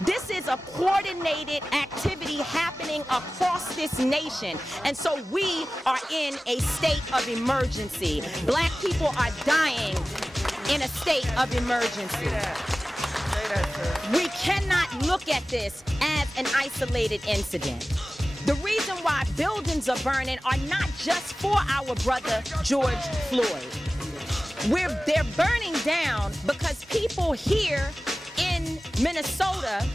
This is a coordinated activity happening across this nation. And so we are in a state of emergency. Black people are dying in a state of emergency. We cannot look at this as an isolated incident. The reason why buildings are burning are not just for our brother George Floyd. They're burning down because people here in Minnesota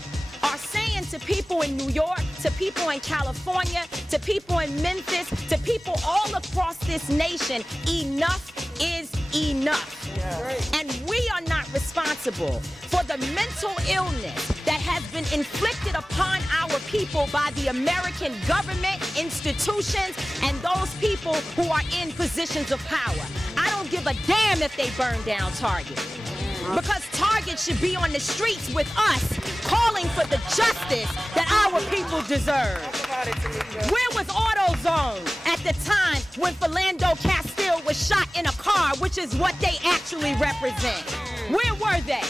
are saying to people in New York, to people in California, to people in Memphis, to people all across this nation, enough is enough. Yeah. And we are not responsible for the mental illness that has been inflicted upon our people by the American government, institutions, and those people who are in positions of power. I don't give a damn if they burn down Target. Because Target should be on the streets with us, calling for the justice that our people deserve. Where was AutoZone at the time when Philando Castile was shot in a car, which is what they actually represent? Where were they?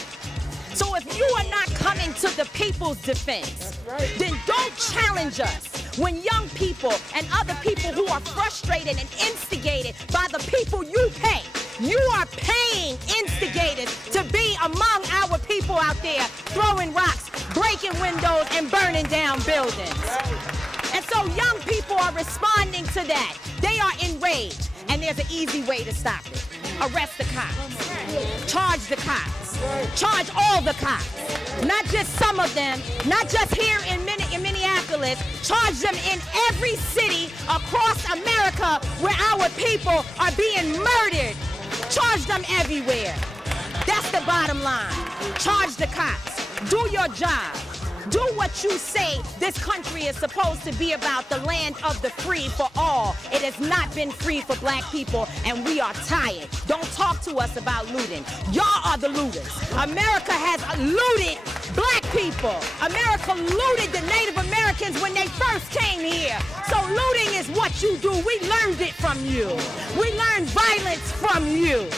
So if you are not coming to the people's defense, then don't challenge us when young people and other people who are frustrated and instigated by the people you pay. You are paying instigators to be among our people out there throwing rocks, breaking windows, and burning down buildings. And so young people are responding to that. They are enraged, and there's an easy way to stop it. Arrest the cops. Charge the cops. Charge all the cops. Not just some of them, not just here in Minneapolis. Charge them in every city across America where our people are being murdered. Charge them everywhere. That's the bottom line. Charge the cops. Do your job. Do what you say this country is supposed to be about, the land of the free for all. It has not been free for black people, and we are tired. Don't talk to us about looting. Y'all are the looters. America has looted black people. America looted the Native Americans when they first came here. So looting is what you do. We learned it from you. We learned violence from you.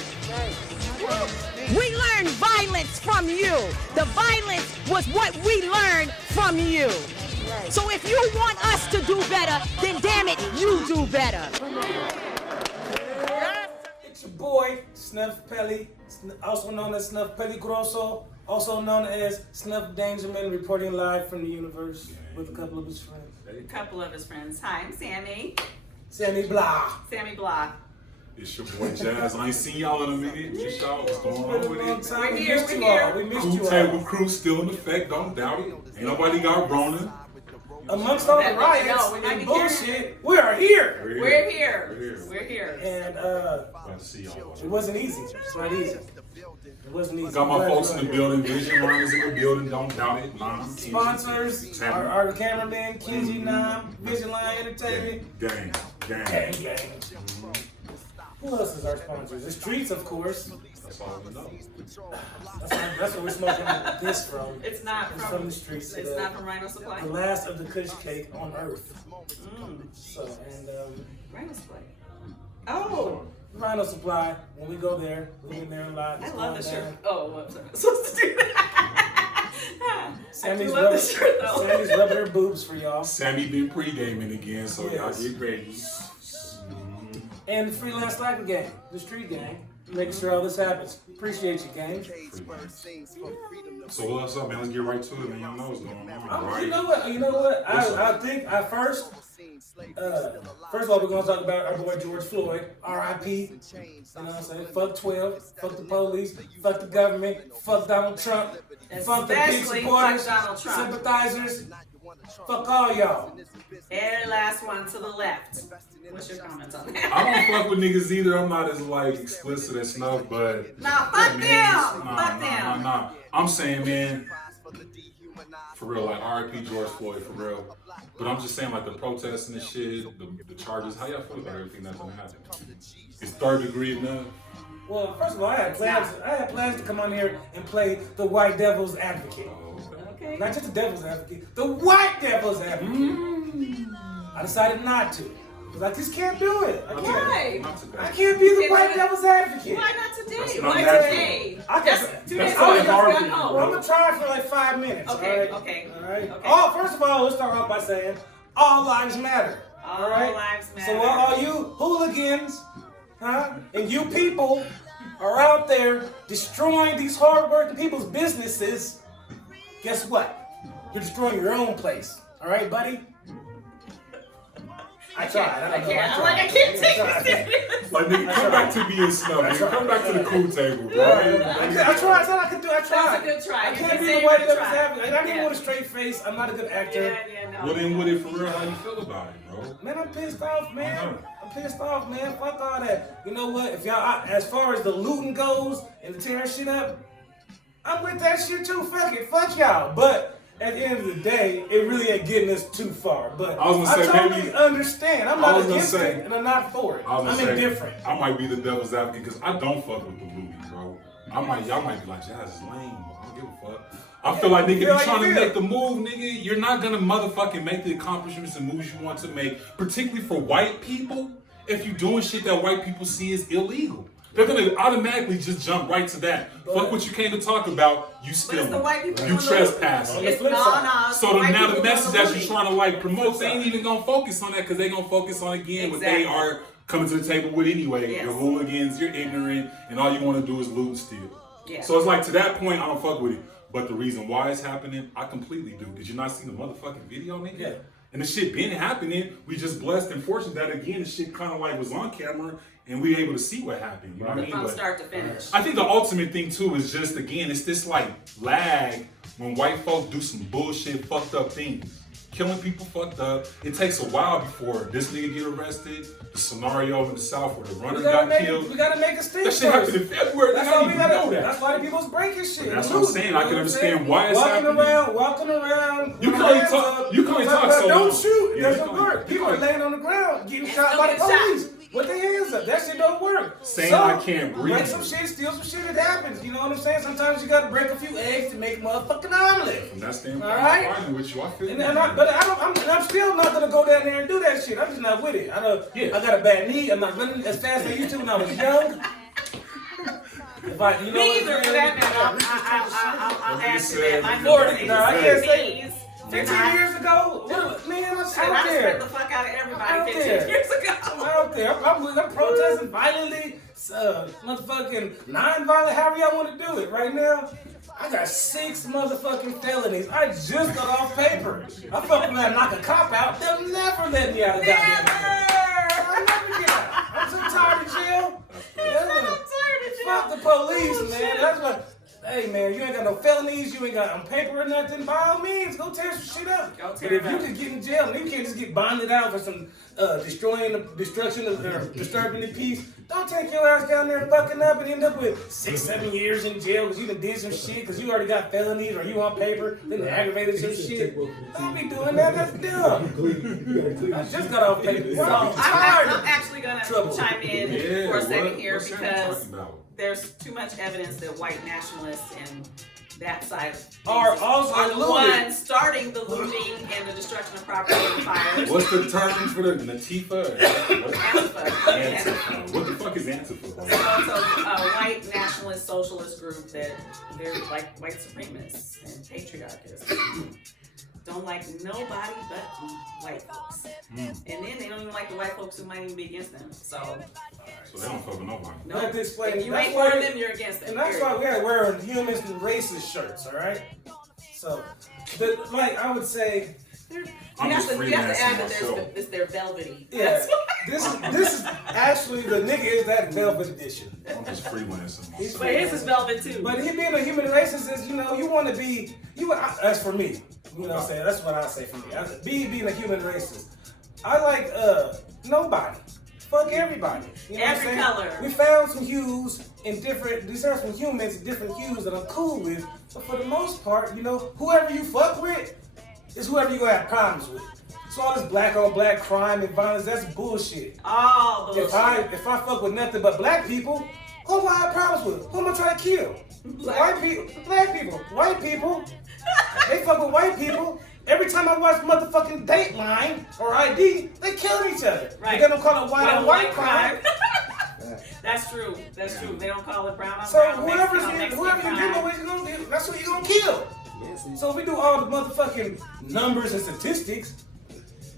We learned violence from you. The violence was what we learned from you. So if you want us to do better, then damn it, you do better. It's your boy, Snuff Pelly, also known as Snuff Peligroso, also known as Snuff Dangerman, reporting live from the universe with a couple of his friends. A couple of his friends. Hi, I'm Sammy. Sammy Blah. Sammy Blah. It's your boy Jazz. I ain't seen y'all in a minute. Just y'all, what's going on with it? We're here. We missed Crew you all. table crew still in effect, don't doubt it. Ain't nobody got Rona. Amongst all the riots and bullshit, we are here. We're here. And it wasn't easy. It's not easy. It wasn't easy. Got my folks in the building, Vision Runners in the building, don't doubt it. Sponsors, our cameraman, Kenji Nam, Vision Line Entertainment. Gang. Who else is our sponsors? The Streets, of course. That's all we know. That's where we're smoking this from. It's not from the Streets. It's not from Rhino Supply. The last of the Kush cake on earth. So, Rhino Supply. Oh. Rhino Supply. When we go there, we've been there a lot. I love the shirt. Oh, I'm sorry. I'm supposed to do that. Sammy's rubbing her boobs for y'all. Sammy been pre-gaming again, so y'all get ready. And the Freelance Slacker Gang, the Street Gang, making sure all this happens. Appreciate you, gang. So what's up, man? Let's get right to it, man. Y'all know what's going on. Right? You know what? I think first of all, we're going to talk about our boy George Floyd, R.I.P. You know what I'm saying? Fuck 12, fuck the police, fuck the government, fuck Donald Trump, fuck the big supporters, sympathizers, fuck all y'all. Every last one to the left. What's your comments on that? I don't fuck with niggas either. I'm not as explicit as Snuff, but fuck them. Fuck them. Nah. I'm saying, man, for real, R.I.P. George Floyd, for real. But I'm just saying, the protests and the shit, the charges. How y'all feel about everything that's gonna happen? Is third degree enough? Well, first of all, I had plans to come on here and play the white devil's advocate. Okay. Not just the devil's advocate, the white devil's advocate. I decided not to. Because I just can't do it. Why? I can't be the white devil's advocate. Why not today? That's Why not today? I Just can, 2 that's days not ago, you hard just for got you, home. bro. I'm going to try for like 5 minutes. Okay, all right? okay. All right. Okay. Oh, first of all, let's start off by saying all lives matter. All right? lives matter. So all you hooligans, and you people are out there destroying these hardworking people's businesses, guess what? You're destroying your own place. All right, buddy? I tried. I can't take this serious. Like, nigga, come back to being snub. Nigga. Come back to the cool table, bro. I tried. I said I could do. I tried. That was a good try. I You can't did be say the you white could devil's try. advocate. I didn't Yeah. want a straight face. I'm not a good actor. Yeah, no. Well, then what if for real? How you feel about it, bro? Man, I'm pissed off, man. Uh-huh. I'm pissed off, man. Fuck all that. You know what? If y'all, as far as the looting goes and the tearing shit up, I'm with that shit too. Fuck it. Fuck y'all. But at the end of the day, it really ain't getting us too far. But I was gonna say, totally maybe- understand. I'm I not was gonna against say- it, and I'm not for it. I was I'm gonna say, indifferent. I might be the devil's advocate because I don't fuck with the looting, bro. Y'all might be like, Jazz is lame, but I don't give a fuck. I feel like, nigga, if feel you like trying you to feel. make the move, nigga, you're not gonna motherfucking make the accomplishments and moves you want to make, particularly for white people, if you doing shit that white people see as illegal. They're gonna automatically just jump right to that. Fuck what you came to talk about, you But stealing. it's the white people You doing the looting. trespassing. It's flip no. side. So white now the people message doing the that you're looting. trying to like promote, they ain't even gonna focus on that because they gonna focus on again what they Exactly. are coming to the table with anyway. Yes. You're hooligans, you're ignorant, and all you want to do is loot and steal. Yeah. So it's like to that point, I don't fuck with it. But the reason why it's happening, I completely do. Did you not see the motherfucking video, nigga? Yeah. And the shit been happening. We just blessed and fortunate that again the shit kind of like was on camera and we able to see what happened. You know what I mean? From But start to finish. I think the ultimate thing too is just again, it's this like lag when white folk do some bullshit, fucked up things. Killing people fucked up. It takes a while before this nigga get arrested. The scenario in the South where the runner got killed. We gotta make a stink That shit happened first. in February. That's I why didn't we even gotta. know that. That's why the people's breaking shit. That's what I'm saying. I can understand why it's walking happening. Walking around. You with can only hands talk- up, you can only talking talk about so don't long. shoot. Yeah, It you doesn't can- work. People are laying on the ground getting And shot still by the get shot. police with their hands up. That shit don't work. Saying I can't breathe. Break some shit, steal some shit. It happens. You know what I'm saying? Sometimes you gotta break a few eggs to make a motherfucking omelet. From that standpoint, All right. I'm arguing with you. I feel And, you. I'm still not gonna go down there and do that shit. I'm just not with it. Yeah. I got a bad knee. I'm not running as fast as I used to when I was young. If I, you know Me what either, I'm for saying? that matter. I'll add to that. My Forty. daughter is No, I can't say- 50s. 15 years ago, man, I was And out I there. spread the fuck out of Out everybody 15 there. years I'm ago. out there. I'm protesting violently, motherfucking non-violent, however y'all want to do it. Right now, I got 6 motherfucking felonies. I just got off paper. I fucking around and knock a cop out. They'll never let me out of goddamn jail. I'll never get out. I'm so tired of jail. Fuck the police, man. That's what. Hey man, you ain't got no felonies, you ain't got on paper or nothing. By all means, go tear some shit up. Go But tear if it you up. can get in jail, and you can't just get bonded out for some destruction of disturbing the peace. Don't take your ass down there fucking up and end up with 6, 7 years in jail because you done did some shit because you already got felonies or you on paper, then aggravated some shit. Don't be doing that. That's dumb. I just got off paper. So I'm tired. I'm actually gonna Trouble. chime in Yeah, for a second what- here what Sam because talking about? there's too much evidence that white nationalists and that side of things Are also are the looting. ones starting the looting and the destruction of property and fires. What's the term for the Natifa? Antifa. Antifa. What the fuck is Antifa? So it's a white nationalist socialist group that they're like white supremacists and patriarchists. Don't like nobody but white folks. And then they don't even like the white folks who might even be against them. So So they don't fuck with nobody. I have to explain. if you That's ain't why- for them, you're against them. And that's why we're wearing humans and racist shirts, all right? So, like I would say, I'm just you have to add that freelancing myself. they're velvety. yeah, That's why. this is actually the nigga is that velvet edition. I'm just freelancing myself. But his is velvet too. But he being a human racist is, you want to be, that's for me. You know what I'm saying? That's what I say for me. Being a human racist. I like, nobody. Fuck everybody. You know Every what I'm saying? color. We found some hues in different, these are some humans in different hues that I'm cool with. But for the most part, whoever you fuck with is whoever you gonna have problems with. So all this black on black crime and violence, that's bullshit. All bullshit. If I fuck with nothing but black people, who am I have problems with? Who am I trying to kill? White people, black people, white people. They fuck with white people. Every time I watch motherfucking Dateline or ID, they killing each other. Right. They don't call it white on white crime. That's true. That's true. They don't call it brown on So brown. whoever you Mexican get on Mexican with, that's who you gonna kill. So if we do all the motherfucking numbers and statistics,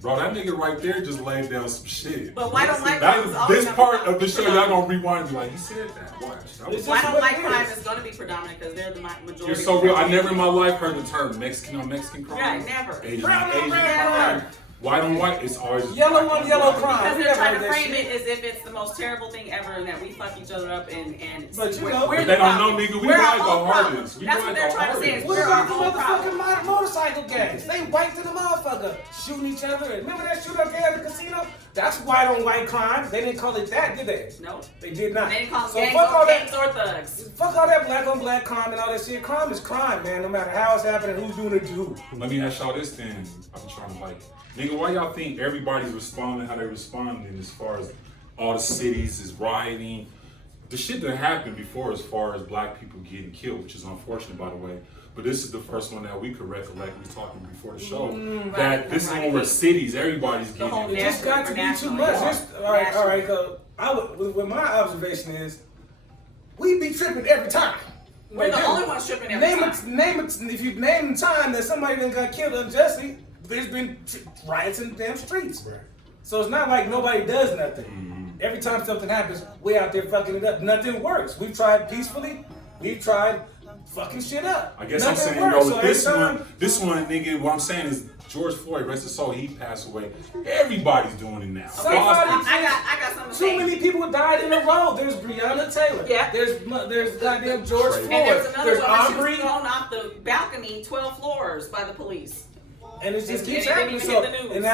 Bro, that nigga right there just laid down some shit. But white on white That crime is is always this part gonna be of the show. Y'all gonna rewind and be like, he said that. Watch. That was White on white it crime is. is going to be predominant because they're the majority. You're so real. I never in my life heard the term Mexican on Mexican crime. Yeah, never. Asian Brown on on Asian brown crime. crime. White on white, it's always just Yellow black on yellow crime. Because We they're never trying heard to that frame shit. it as if it's the most terrible thing ever and that we fuck each other up and But you we're- know- we're But the they don't know, problem. nigga, we We're like our the own problem. hardest. We That's like what they're the trying to say. hardest. What We're about the our own problem. motherfucking motorcycle gangs? They white to the motherfucker, shooting each other. Remember that shootout there at the casino? That's white on white crime. They didn't call it that, did they? No. They did not. They didn't call So them fuck all gangs that. or thugs. Fuck all that black on black crime and all that shit. Crime is crime, man. No matter how it's happening, who's doing it to who. Let me ask y'all this then. I'm trying to like, nigga, why y'all think everybody's responding how they responding as far as all the cities is rioting? The shit that happened before as far as black people getting killed, which is unfortunate by the way. But this is the first one that we could recollect. We talking before the show. That this is one where cities, everybody's whole getting It just got to be too National. much. All right. National. What my observation is, we be tripping every time. We're the Like, only ones tripping every time. If you name the time that somebody done got killed unjustly, there's been riots in the damn streets. So it's not like nobody does nothing. Every time something happens, we out there fucking it up. Nothing works. We've tried peacefully. We've tried fucking shit up. I guess Nothing I'm saying, works. though, So with this every one, time- nigga, what I'm saying is George Floyd, rest his soul, he passed away. Everybody's doing it now. Somebody- I got something to Too say. many people died in a row. There's Breonna Taylor. Yeah. There's goddamn George Floyd. And there was another There's woman, she was Aubrey. thrown off the balcony 12 floors by the police. And it just And keeps it didn't happening. even So, hit the news.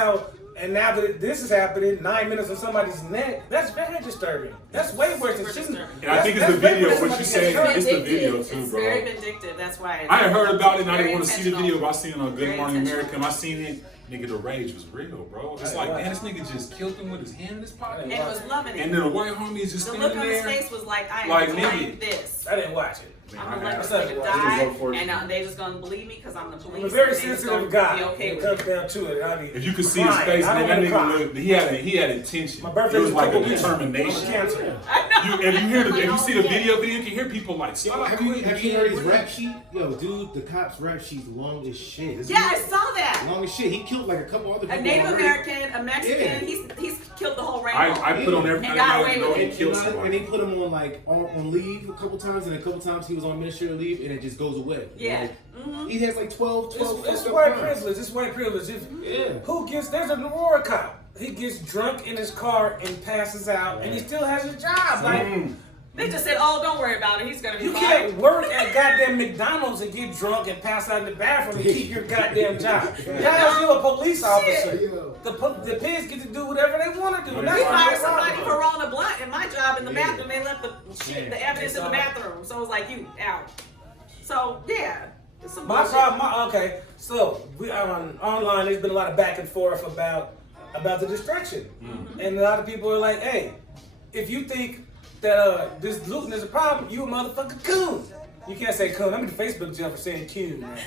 and now that this is happening, 9 minutes on somebody's neck, that's very disturbing. That's way worse than Super shooting. disturbing. And I think it's the That's way video, worse than what you somebody said, getting it's the hurt. video too, It's bro. very vindictive. That's why. I had heard about it and I Very didn't want to see the intentional. video, but I seen it on Good Very Morning intentional. America. I seen it. Nigga, the rage was real, bro. It's like, man, this nigga just killed him with his hand in his pocket. And was loving it. And then the white homie is just The standing look on his there. face was like, I am Like, doing nigga. this. I didn't watch it. Man, I'm gonna I let had- this I nigga was die, unfortunate. and they just gonna believe me because I'm the police. I'm a very and they just sensitive gonna guy. Be okay When with it it. comes down to it, I mean, If you could see his face, I man, don't that wanna nigga cry. looked, he had intention. My birthday It was was like a couple weeks. determination. I'm cancer. I know. If you see the video, you can hear people like, stop. Have you heard his rap sheet? Yo, dude, the cop's rap sheet's long as shit. Isn't Yeah, I it? saw that. Long as shit. He killed like a couple other people. A Native already. American, a Mexican, Yeah. he's killed the whole rainbow. I put on every And got I away know with he it. killed And somebody. they put him on like on leave a couple times, and a couple times he was on ministerial leave, and it just goes away. Yeah. Like, he has like 12 It's fucked up white crimes. privilege. It's white privilege. Yeah. There's a Aurora cop. He gets drunk in his car and passes out, and he still has his job. Like, They just said, "Oh, don't worry about it. He's gonna be you fine." can't work at goddamn McDonald's and get drunk and pass out in the bathroom and keep your goddamn job. Y'all you're a police officer. Yo. The pigs get to do whatever they want to do. And We that's why hired they're somebody wrong. for rolling a blunt in my job in the Yeah. bathroom. They left the evidence in the bathroom. So it was like, you out. So yeah, it's some My bullshit. problem. Okay, so we are online. There's been a lot of back and forth about the distraction, and a lot of people are like, "Hey, if you think that this looting is a problem, you a motherfucking coon." You can't say coon. I'm in the Facebook jail for saying coon. Man.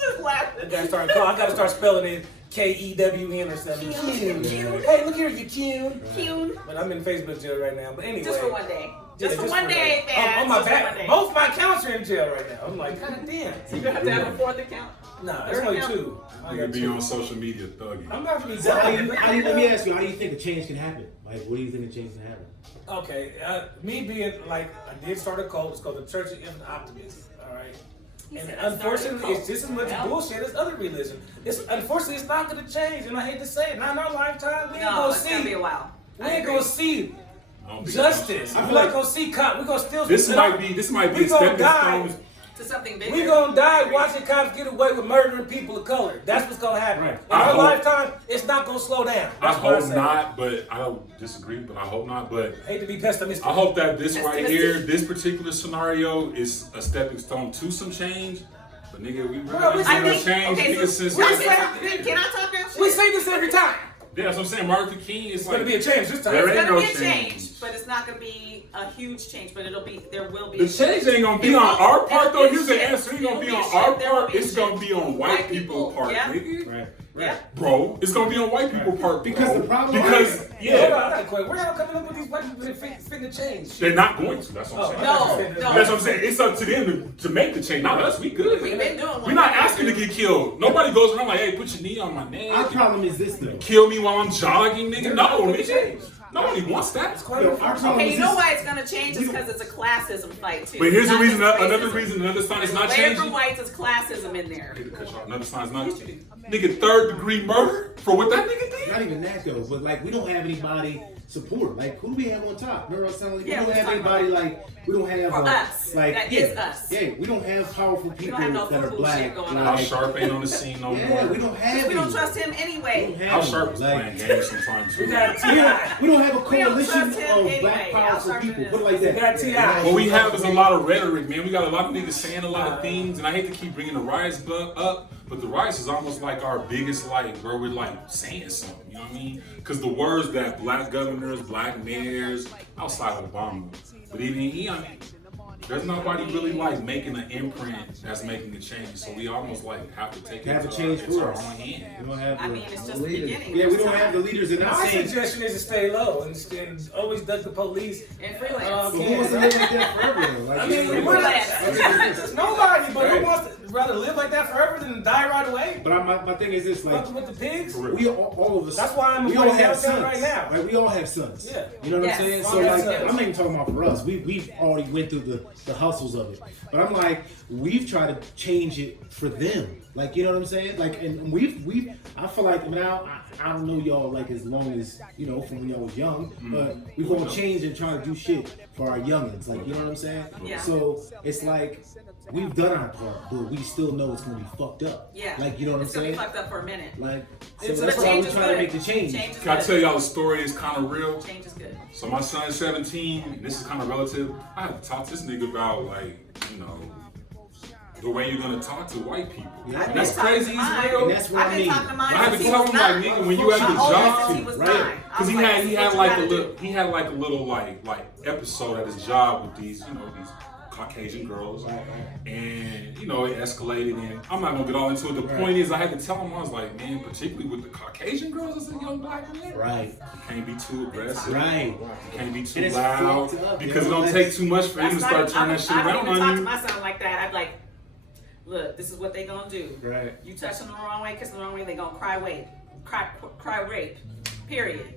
Just laughing. I gotta start spelling it Kewn or something. Coon. Coon. Hey, look here, you coon. Coon. But I'm in Facebook jail right now. But anyway, Just for one day. Just Yeah, for one day, man. On my Just for one back, day. both my accounts are in jail right now. I'm like, God damn. You have to have a fourth account. Nah, it's only two. I You got can be two. on social media thugging. I'm about to be So done. let me ask you, how do you think a change can happen? Like, what do you think a change can happen? Okay, me being like, I did start a cult. It's called the Church of Infinite Optimism. All right. And said I started a unfortunately, cult. it's just as much Well. bullshit as other religion. Unfortunately, it's not going to change, and I hate to say it. Not in our lifetime. We ain't No, gonna it's gonna be see. a while. We I ain't agree. gonna see I don't think justice. that's- We're not gonna see cops. We're gonna still. This might be We a gonna stepping die. stone. To something bigger. We gonna die watching cops get away with murdering people of color. That's what's gonna happen. Right. In I our hope- lifetime, it's not gonna slow down. I That's what hope say. not, but I don't disagree, but I hope not. But I hate to be pessimistic. I hope that this right Pessimistic. here, this particular scenario is a stepping stone to some change. But nigga, we really Bro, ain't I seen no think- change okay, nigga, so since can we- I talk now? We say this every time. Yeah, that's what I'm saying. Martin Luther King is It's like gonna be a change this time. there It's ain't gonna no be a change. but it's not gonna be a huge change. But there will be. The change ain't gonna be on our part though. Here's the answer. It ain't gonna be on our part. It's gonna be on white people's part, nigga. Right. Yeah. Bro, it's gonna be on white people's part. Because the problem Hold on, I got a question. Where y'all coming up with these white people that fit the change? They're not going to. That's what I'm saying. No. That's what I'm saying. It's up to them to make the change. Not us. We good. We've been doing. We're not asking to get killed. Nobody goes around like, hey, put your knee on my neck. Our problem is this though. Kill me while I'm jogging, nigga. No, nigga. Nobody wants that. Okay, you know why it's gonna change? Is because it's a classism fight too. But here's the reason. Racism. Another sign is not Where changing. for whites is classism in there. Another sign is not changing. Nigga, 3rd degree murder for what that nigga did. Not even that though, but like we don't have anybody support. Like who do we have on top? Remember I was telling you, Yeah, we don't have anybody like we don't have For us. like That yeah, is us. Yeah, we don't have powerful people have no that are FUBU black. shit going Al on. Sharp ain't on the scene no more. Yeah, we don't have. We don't any. trust him We anyway. don't have Al any. Sharp was Like, playing games sometimes too. We got T.I. we don't have a We don't coalition trust him of anyway. black powerful Al people. Sharpton Put it like that. We got T.I. What we have is a lot of rhetoric, man. We got a lot of niggas saying a lot of things, and I hate to keep bringing the riots up, but the riots is almost like our biggest, like, where we're like saying something, you know what I mean? Because the words that black governors, black mayors, outside of Obama, but even he, I mean, there's nobody really like making an imprint that's making a change. So we almost like have to take it Have into to change our for us. own hand. We don't have I the mean, it's just the leaders. beginning. Yeah, we don't have the leaders, and I'm My saying. suggestion is to stay low and always duck the police. And freelance. But who wants to live like that forever? Though? Like, I mean, it's- we're Freelance. nobody, but Right. who wants to rather live like that forever than die right away? But my thing is this, like, Fucking with the pigs. we all of us. That's why I'm we all avoiding have downtown sons right now. Like we all have sons. Yeah. You know what Yes. I'm saying? All So have like, sons. I'm not even talking about for us. We've already went through the hustles of it. But I'm like, we've tried to change it for them. Like, you know what I'm saying? Like, and we've I feel like now I don't know y'all like as long as from when y'all was young, but we're gonna change and try to do shit for our youngins. Like, you know what I'm saying? Yeah. So it's like we've done our part, but we still know it's gonna be fucked up. Yeah. Like, you know what It's I'm gonna be saying? fucked up for a minute. Like, so It's- that's But why change we're is trying to good. make the change. Change is Can I good. tell y'all a story that's kind of real? Change is good. So my son's 17, and this is kind of relative. I had to talk to this nigga about the way you're gonna talk to white people. Yeah. And that's I've been crazy talking to as mine. real. And that's what I've I been mean. talking to mine I had since to he tell was him like, 9. nigga, when you at My the oldest job, since he was right? 9. I because was he like, had this is what like you a gotta little, do. he had like a little like episode at his job with these these Caucasian girls, and it escalated. And I'm not gonna get all into it. The point is, I had to tell him, I was like, man, particularly with the Caucasian girls as a young black man, Right. you can't be too aggressive, Right. You can't be too And it's loud fucked up, because yo. it don't take too much for him to start turning that shit I don't around even talk on to you. my son like that. I'd like, look, this is what they gonna do. Right. You touch them the wrong way, kiss them the wrong way, they gonna cry rape. Period.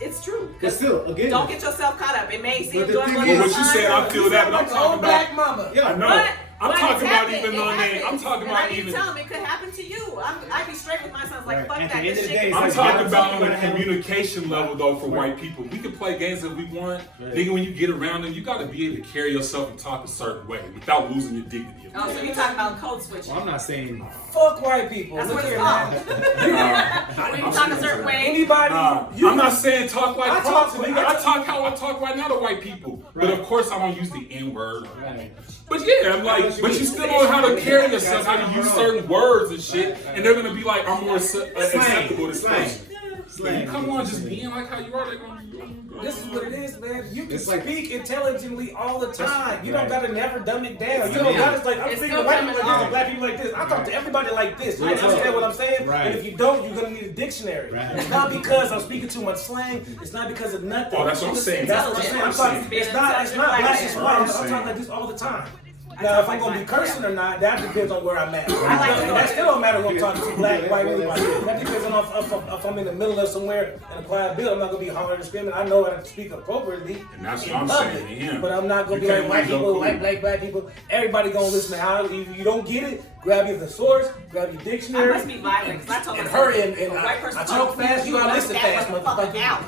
It's true. But still, again, Don't get yourself caught up. It may seem But the joyful thing at is- the What you time, said, I feel that, but I'm Like talking old black about. mama. yeah, I know. But I'm it's talking about happened. even It on that. I'm happens. talking And about I need even. to tell them it could happen to you. I be straight with my sons like, Right. fuck At that. the end This of the shit day, can it's I'm like, happen. talking about on gotta a have- communication level though for Right. white people. We can play games if we want. Right. Nigga, when you get around them, you gotta be able to carry yourself and talk a certain way without losing your dignity. Oh, so you talking about code switching. Well, I'm not saying. Fuck white people. That's Look what it's here, called. man. When you talk a certain way. Anybody, I'm not saying talk like I props, talk- nigga. I talk how I talk right now to white people. But Right. of course I don't use the N-word. Right. But yeah, I'm like, but you still know how to carry yourself, how to use certain words and shit, and they're gonna be like, I'm more acceptable to this person. Like, you come on, just being like how you are, they're gonna be This is what it is, man. You can It's like- speak intelligently all the time. You don't Right. gotta never dumb it down. You Yeah. don't gotta like I'm It's speaking still to white people coming like this on. and black people like this. I talk to everybody like this. You Right. understand what I'm saying? Right. And if you don't, you're gonna need a dictionary. Right. It's not because I'm speaking too much slang. It's not because of nothing. Oh, that's what I'm saying. That's what I'm saying. I'm talking, Being it's not intelligent black, black it's man. white. I'm saying. talking like this all the time. Now, if I'm gonna be cursing or not, that depends on where I'm at. like to And know that still don't matter who I'm talking to, black, white, anybody. That depends on if I'm in the middle of somewhere in a quiet building. I'm not gonna be hollering and screaming. I know how to speak appropriately. And that's in what I'm public, saying to him. But I'm not gonna You be like can't white lose your people, cool. white, black people. Everybody gonna listen to how. If you don't get it, grab your thesaurus, grab your I dictionary. must be violent because I told And myself, her and a white I person talk fast, you gotta listen fast, motherfucker. out.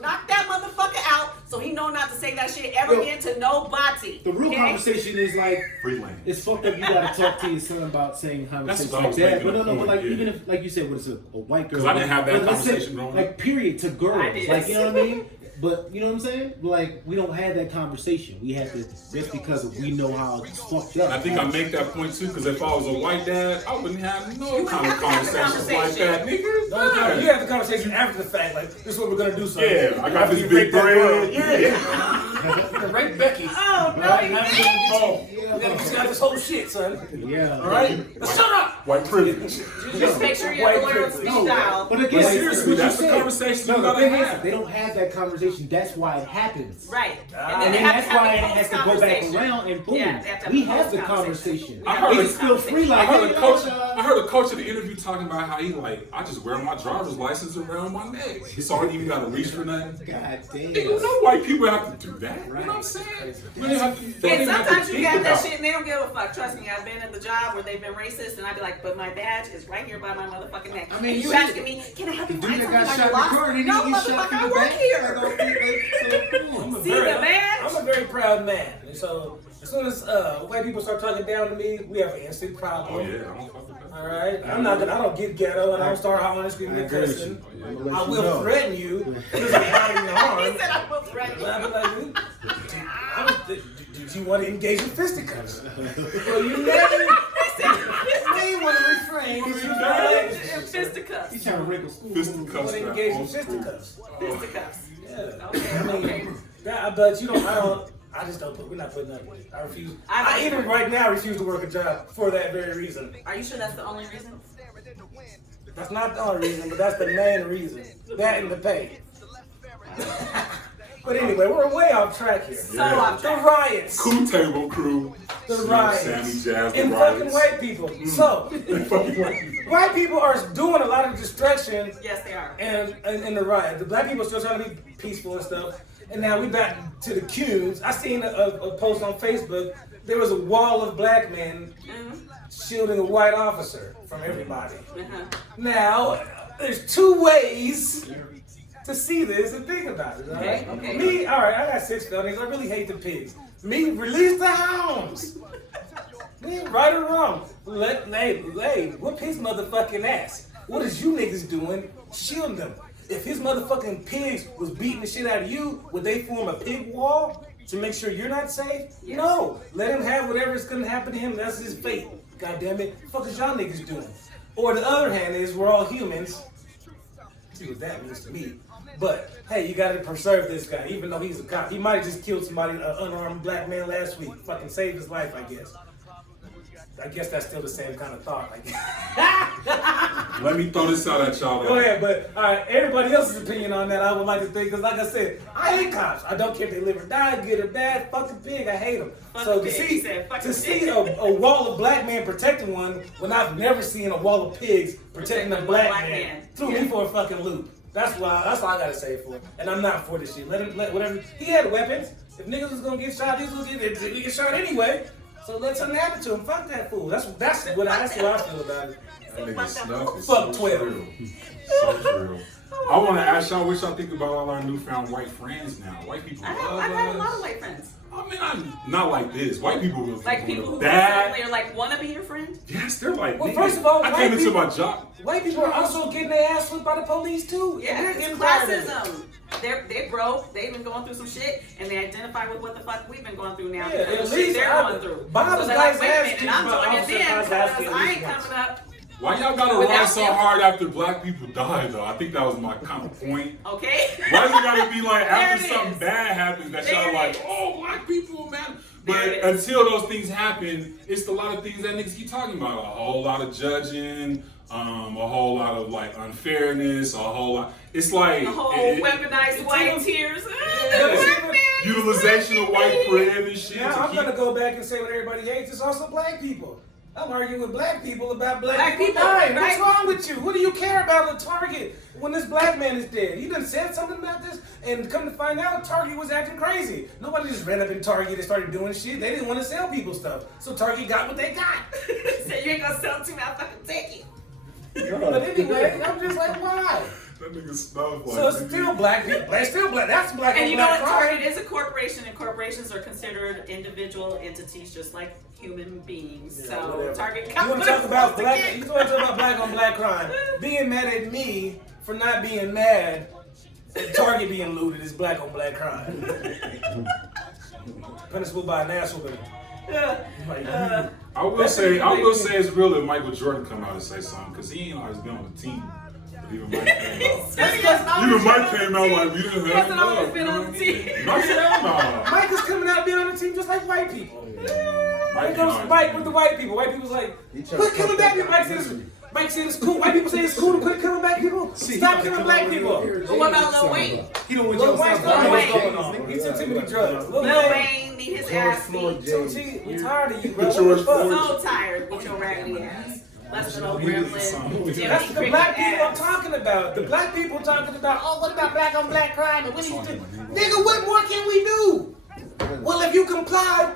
Knock that motherfucker out so he know not to say that shit ever Yo, again to nobody. The real Okay? conversation is like, Freeland. it's fucked up. You gotta talk to your son about saying conversations what I like was that. making But a no, but point, like yeah. even if, like you said, what is a white girl? 'Cause I didn't have that Let's say, conversation growing like up. period to I girls, did. like you know what I mean. But you know what I'm saying? Like we don't have that conversation. We have to just because we know how it's fucked up. I think I make that point too, because if I was a white dad, I wouldn't have no kind of conversations like that, nigga. No, you have the conversation after the fact, like this is what we're gonna do. Something. Yeah, I got this big bread. Yeah, right, Becky. Oh, no, Right, you now didn't. we gotta get you out this whole shit, son. Yeah. All right, now shut up. White privilege. Just make sure you have a loyal speech dial. But again, seriously, what that's you the said. conversation No, you the gotta thing is, have. they don't have that conversation. That's why it happens. Right. And they then have that's to have why a it has to go back post-conversation. around and boom. Yeah, they have to have We a have the post-conversation. conversation. We have I We heard just feel free I like heard a hey, coach. yo, I heard a coach in the interview talking about how he like, I just wear my driver's license around my neck, so I don't even gotta reach for nothing. God damn. Nigga, no white people have to do that. You know what I'm saying? We don't have to, they don't And even have to sometimes you think got that about shit and they don't give a fuck. Trust me, I've been at the job where they've been racist and I'd be like, but my badge is right here by my motherfucking neck. I mean, and you shit. asking me, can I help you The find dude something that on got your shot in the car, lock? and No, he get shot motherfucker, in I the work back. here. See the badge? I'm a very proud man, and so as soon as white people start talking down to me, we have an instant problem. Oh yeah, I don't fuck with that. All right, I don't get ghetto, and I don't start hollering and screaming and cursing. I will threaten you. This is not even harm. He said I will threaten But you. I'll be like, did you want to engage in fisticuffs? Well, you never. They want to refrain from using language. Fisticuffs. He's trying to wrinkle school. Fisticuffs. Want to engage in fisticuffs? Fisticuffs. Yeah. Okay, I mean, okay. but you don't. I just don't put. We're not putting up with it. I refuse. I even right now refuse to work a job for that very reason. Are you sure that's the only reason? That's not the only reason, but that's the main reason. That and the pay. But anyway, we're way off track here. So off The track. riots. Cool table crew. The Slim, riots. Sammy Jazz, the And riots. fucking white people. So, Fucking white people. white people are doing a lot of destruction Yes, they are. and in the riot. The black people are still trying to be peaceful and stuff. And now we back to the Qs. I seen a post on Facebook. There was a wall of black men shielding a white officer from everybody. Now, there's two ways to see this and think about it, all right? Okay. Me, all right, I got 6 felonies. I really hate the pigs. Me, release the hounds. Me, right or wrong. Whoop his motherfucking ass. What is you niggas doing? Shield them. If his motherfucking pigs was beating the shit out of you, would they form a pig wall to make sure you're not safe? Yes. No. Let him have whatever's gonna happen to him. That's his fate. God damn it. What the fuck is y'all niggas doing? Or the other hand is we're all humans. See what that means to me. But hey, you gotta preserve this guy, even though he's a cop. He might have just killed somebody, an unarmed black man last week. Fucking saved his life, I guess. I guess that's still the same kind of thought, I guess. Let me throw this out at y'all. Go ahead, but all right, everybody else's opinion on that, I would like to think, because like I said, I hate cops. I don't care if they live or die, good or bad, fucking pig, I hate them. So to pig, he said, fucking see a wall of black men protecting one when I've never seen a wall of pigs protecting a black man threw me for a fucking loop. That's all I gotta say for it. And I'm not for this shit. Let whatever. He had weapons. If niggas was gonna get shot, he was gonna get shot anyway. So let something happen to him. Fuck that fool. That's what I feel about it. That nigga Snuff is Fuck so 12. true. So true. I want to ask y'all what y'all think about all our newfound white friends now. White people I've love had a lot of us. white friends. I mean, I'm not like this. White people will Like people who bad. certainly are like, wanna be your friend? Yes, they're like. Well, nigga, first of all, I white came into people- my job. White people are also getting their ass whipped by the police too. Yeah, They're it's getting tired of it. classism. They broke. They've been going through some shit, and they identify with what the fuck we've been going through now. Yeah, because at of the least shit they're I- going through. Bob so was they're nice like, wait a ass minute, kicked I'm by joining Officer them Kazowski because at least I ain't once. coming up. Why y'all gotta Without ride so them. hard after black people die though? I think that was my kind of point. Okay. Why is it gotta be like There after it something is. bad happens that There y'all it like, is. oh, black people, man. There But it is. until those things happen, it's a lot of things that niggas keep talking about. A whole lot of judging, a whole lot of like unfairness, a whole lot. It's like The whole it- weaponized white tears. Yeah. The black man. utilization of white privilege and shit. Now to I'm keep- gonna go back and say what everybody hates. It's also black people. I'm arguing with black people about black Black people people, dying. right? What's wrong with you? What do you care about at Target when this black man is dead? You done said something about this, and come to find out, Target was acting crazy. Nobody just ran up in Target and started doing shit. They didn't want to sell people stuff, so Target got what they got. Said you ain't gonna sell it to me, I'll fucking take it. But anyway, I'm just like, why? That nigga snuff like. So it's still black people. It's still black. That's black And on you know black what? crime. Target is a corporation, and corporations are considered individual entities, just like human beings. Yeah, so whatever. Target. You want to talk about black? You want to talk about black on black crime? Being mad at me for not being mad Target being looted is black on black crime. Punishable by an ass whooping. I will say it's real if Michael Jordan come out and say something because he ain't always been on the team. But even Mike came out. Even Mike came out like we didn't have always been on the team. Mike said no. Mike is coming out being on the team just like white people. Mike He goes Mike with the white people. White people's like, quit killing black people. Mike said it's cool. White people say it's cool to quit killing black people. Stop killing black people. But what about Lil Wayne? He don't want Lil y'all Wayne's to not stop. what's going on. He took too many drugs. Lil Wayne need his ass beat. We tired of you, bro. George Floyd. So tired with your raggedy ass. Less than old gremlin. That's the black people I'm talking about. The black people talking about, oh, what about black on black crime? And what do you do? Nigga, what more can we do? Well, if you comply,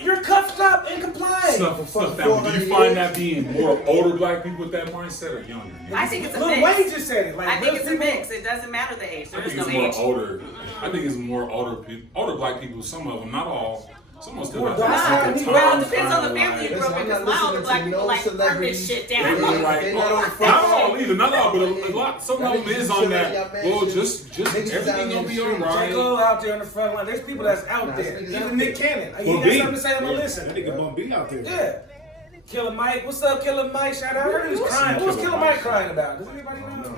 you're cuffed up and complying. Stuff that. Do you find that being more older black people with that mindset or younger? I think it's a Lil mix. Wayne just said it. Like, I think it's a mix. It doesn't matter the age. I There's think no it's age. more older. I think it's more older people, older black people. Some of them, not all. Some of them still More got dark that skin. Well, it time, depends on the time, family you like- grew up in, because my older black people like to burn this shit They down. look like, They not on the front not all page. either, not all, but a lot. Some of them is on that. Well, just Niggas everything gonna be down alright. Go out there on the front line. There's people that's out there. Even Nick Cannon. He got something to say, I'm gonna listen. That nigga Bum B out there. Yeah. Killer Mike. What's up, Killer Mike? Shout out. I heard he was crying. What was Killer Mike crying about? Does anybody know?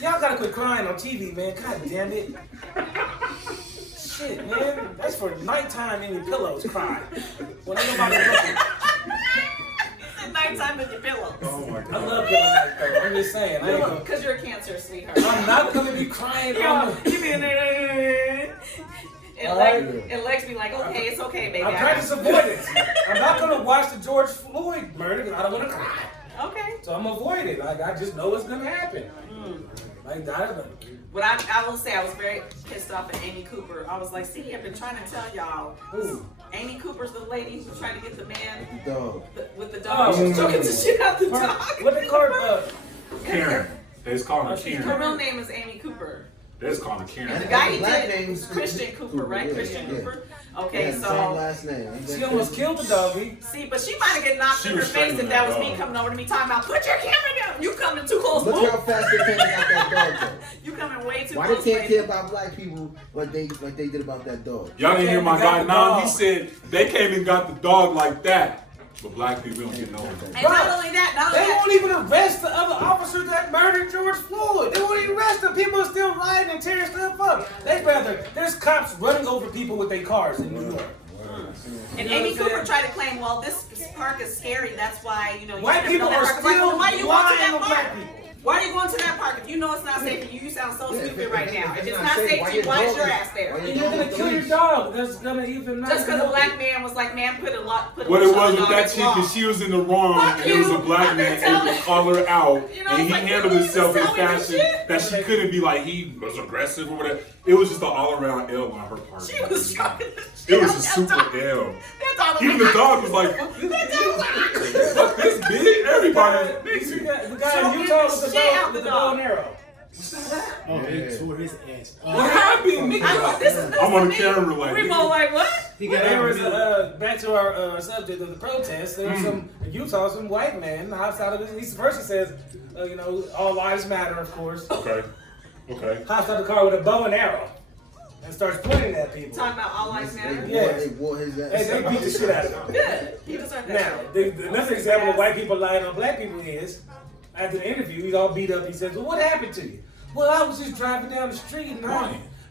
Y'all gotta quit crying on TV, man. God damn it. Shit, man. That's for nighttime in your pillows crying. When ain't nobody looking. Nighttime with your pillows. Oh my I God. love Killer Mike, though. I'm just saying. I ain't gonna. Because you're a cancer, sweetheart. I'm not gonna be crying on the. You be in there. And Lex be like, okay, it's okay, baby. I practice avoidance. I'm not gonna watch the George Floyd murder because I don't wanna cry. Okay. So I'm avoiding it. Like, I just know what's gonna happen. Like, I don't know. But I will say I was very pissed off at Amy Cooper. I was like, see, I've been trying to tell y'all. Ooh. Amy Cooper's the lady who tried to get the man Dog. with the dog. Oh. She's choking the shit out the dog. What they call her? Karen. They just call her Her Karen. real name is Amy Cooper. They just call her The Karen. guy he Black did name's Christian Cooper, right? yeah, Christian yeah. Cooper. They Okay, had the same so last name. She almost killed the doggy. see, but she might have get knocked She in her was face strangling if that was that me dog. coming over to me talking about put your camera down. You coming too close, Look boo. how fast they came and got that dog. You coming way too Though. Why they close. can't baby. care about black people like they did about that dog? Y'all didn't hear my They got guy the Nam. dog. He said they came and got the dog like that. But black people don't get no. And not only that, They won't even arrest the other officers that murdered George Floyd. They won't even arrest them. People are still rioting and tearing stuff up. There's cops running over people with their cars in New York. And You know Amy what I'm Cooper saying? tried to claim, well, this park is scary. That's why, you White should never people go to are that park. Like, still well, why are you going to lying that on black park? people. Why are you going to that park if you know it's not safe? You sound so Yeah, stupid if right it- now. if If it's it's not not safe, safe, why why your is your dog- ass there? why your You're gonna kill your dog. That's gonna even not. Just because a black man was like, man, put a What it leash on was the with dog, that it's chick wrong. is she was in the wrong Fuck and it was you. a black I've been man able to telling- call her out You know, and it's he like, handled you himself in tell me this fashion shit? that she couldn't be like he was aggressive or whatever. It was just an all around L on her part. She was choking the shit It was out a that super dog. L. That dog was Even the like, dog was like, fuck this, fuck this big. Everybody was big. The guy Choking in Utah the with the shit out bow, the with the dog. bow and arrow. Oh, he tore his ass. What happened? I'm on the camera like, we both like, what? He got There was out. back to our subject of the protest. There was some in Utah, some white man outside of his. First he says, all lives matter, of course. okay, okay. Hops out the car with a bow and arrow and starts pointing at people. Talking about all lives matter. Yes. They wore his ass. Hey, they beat the shit out of him. Good. He deserved that Now, shit. another example of white people lying on black people is, after the interview, he's all beat up. He says, well, what happened to you? Well, I was just driving down the street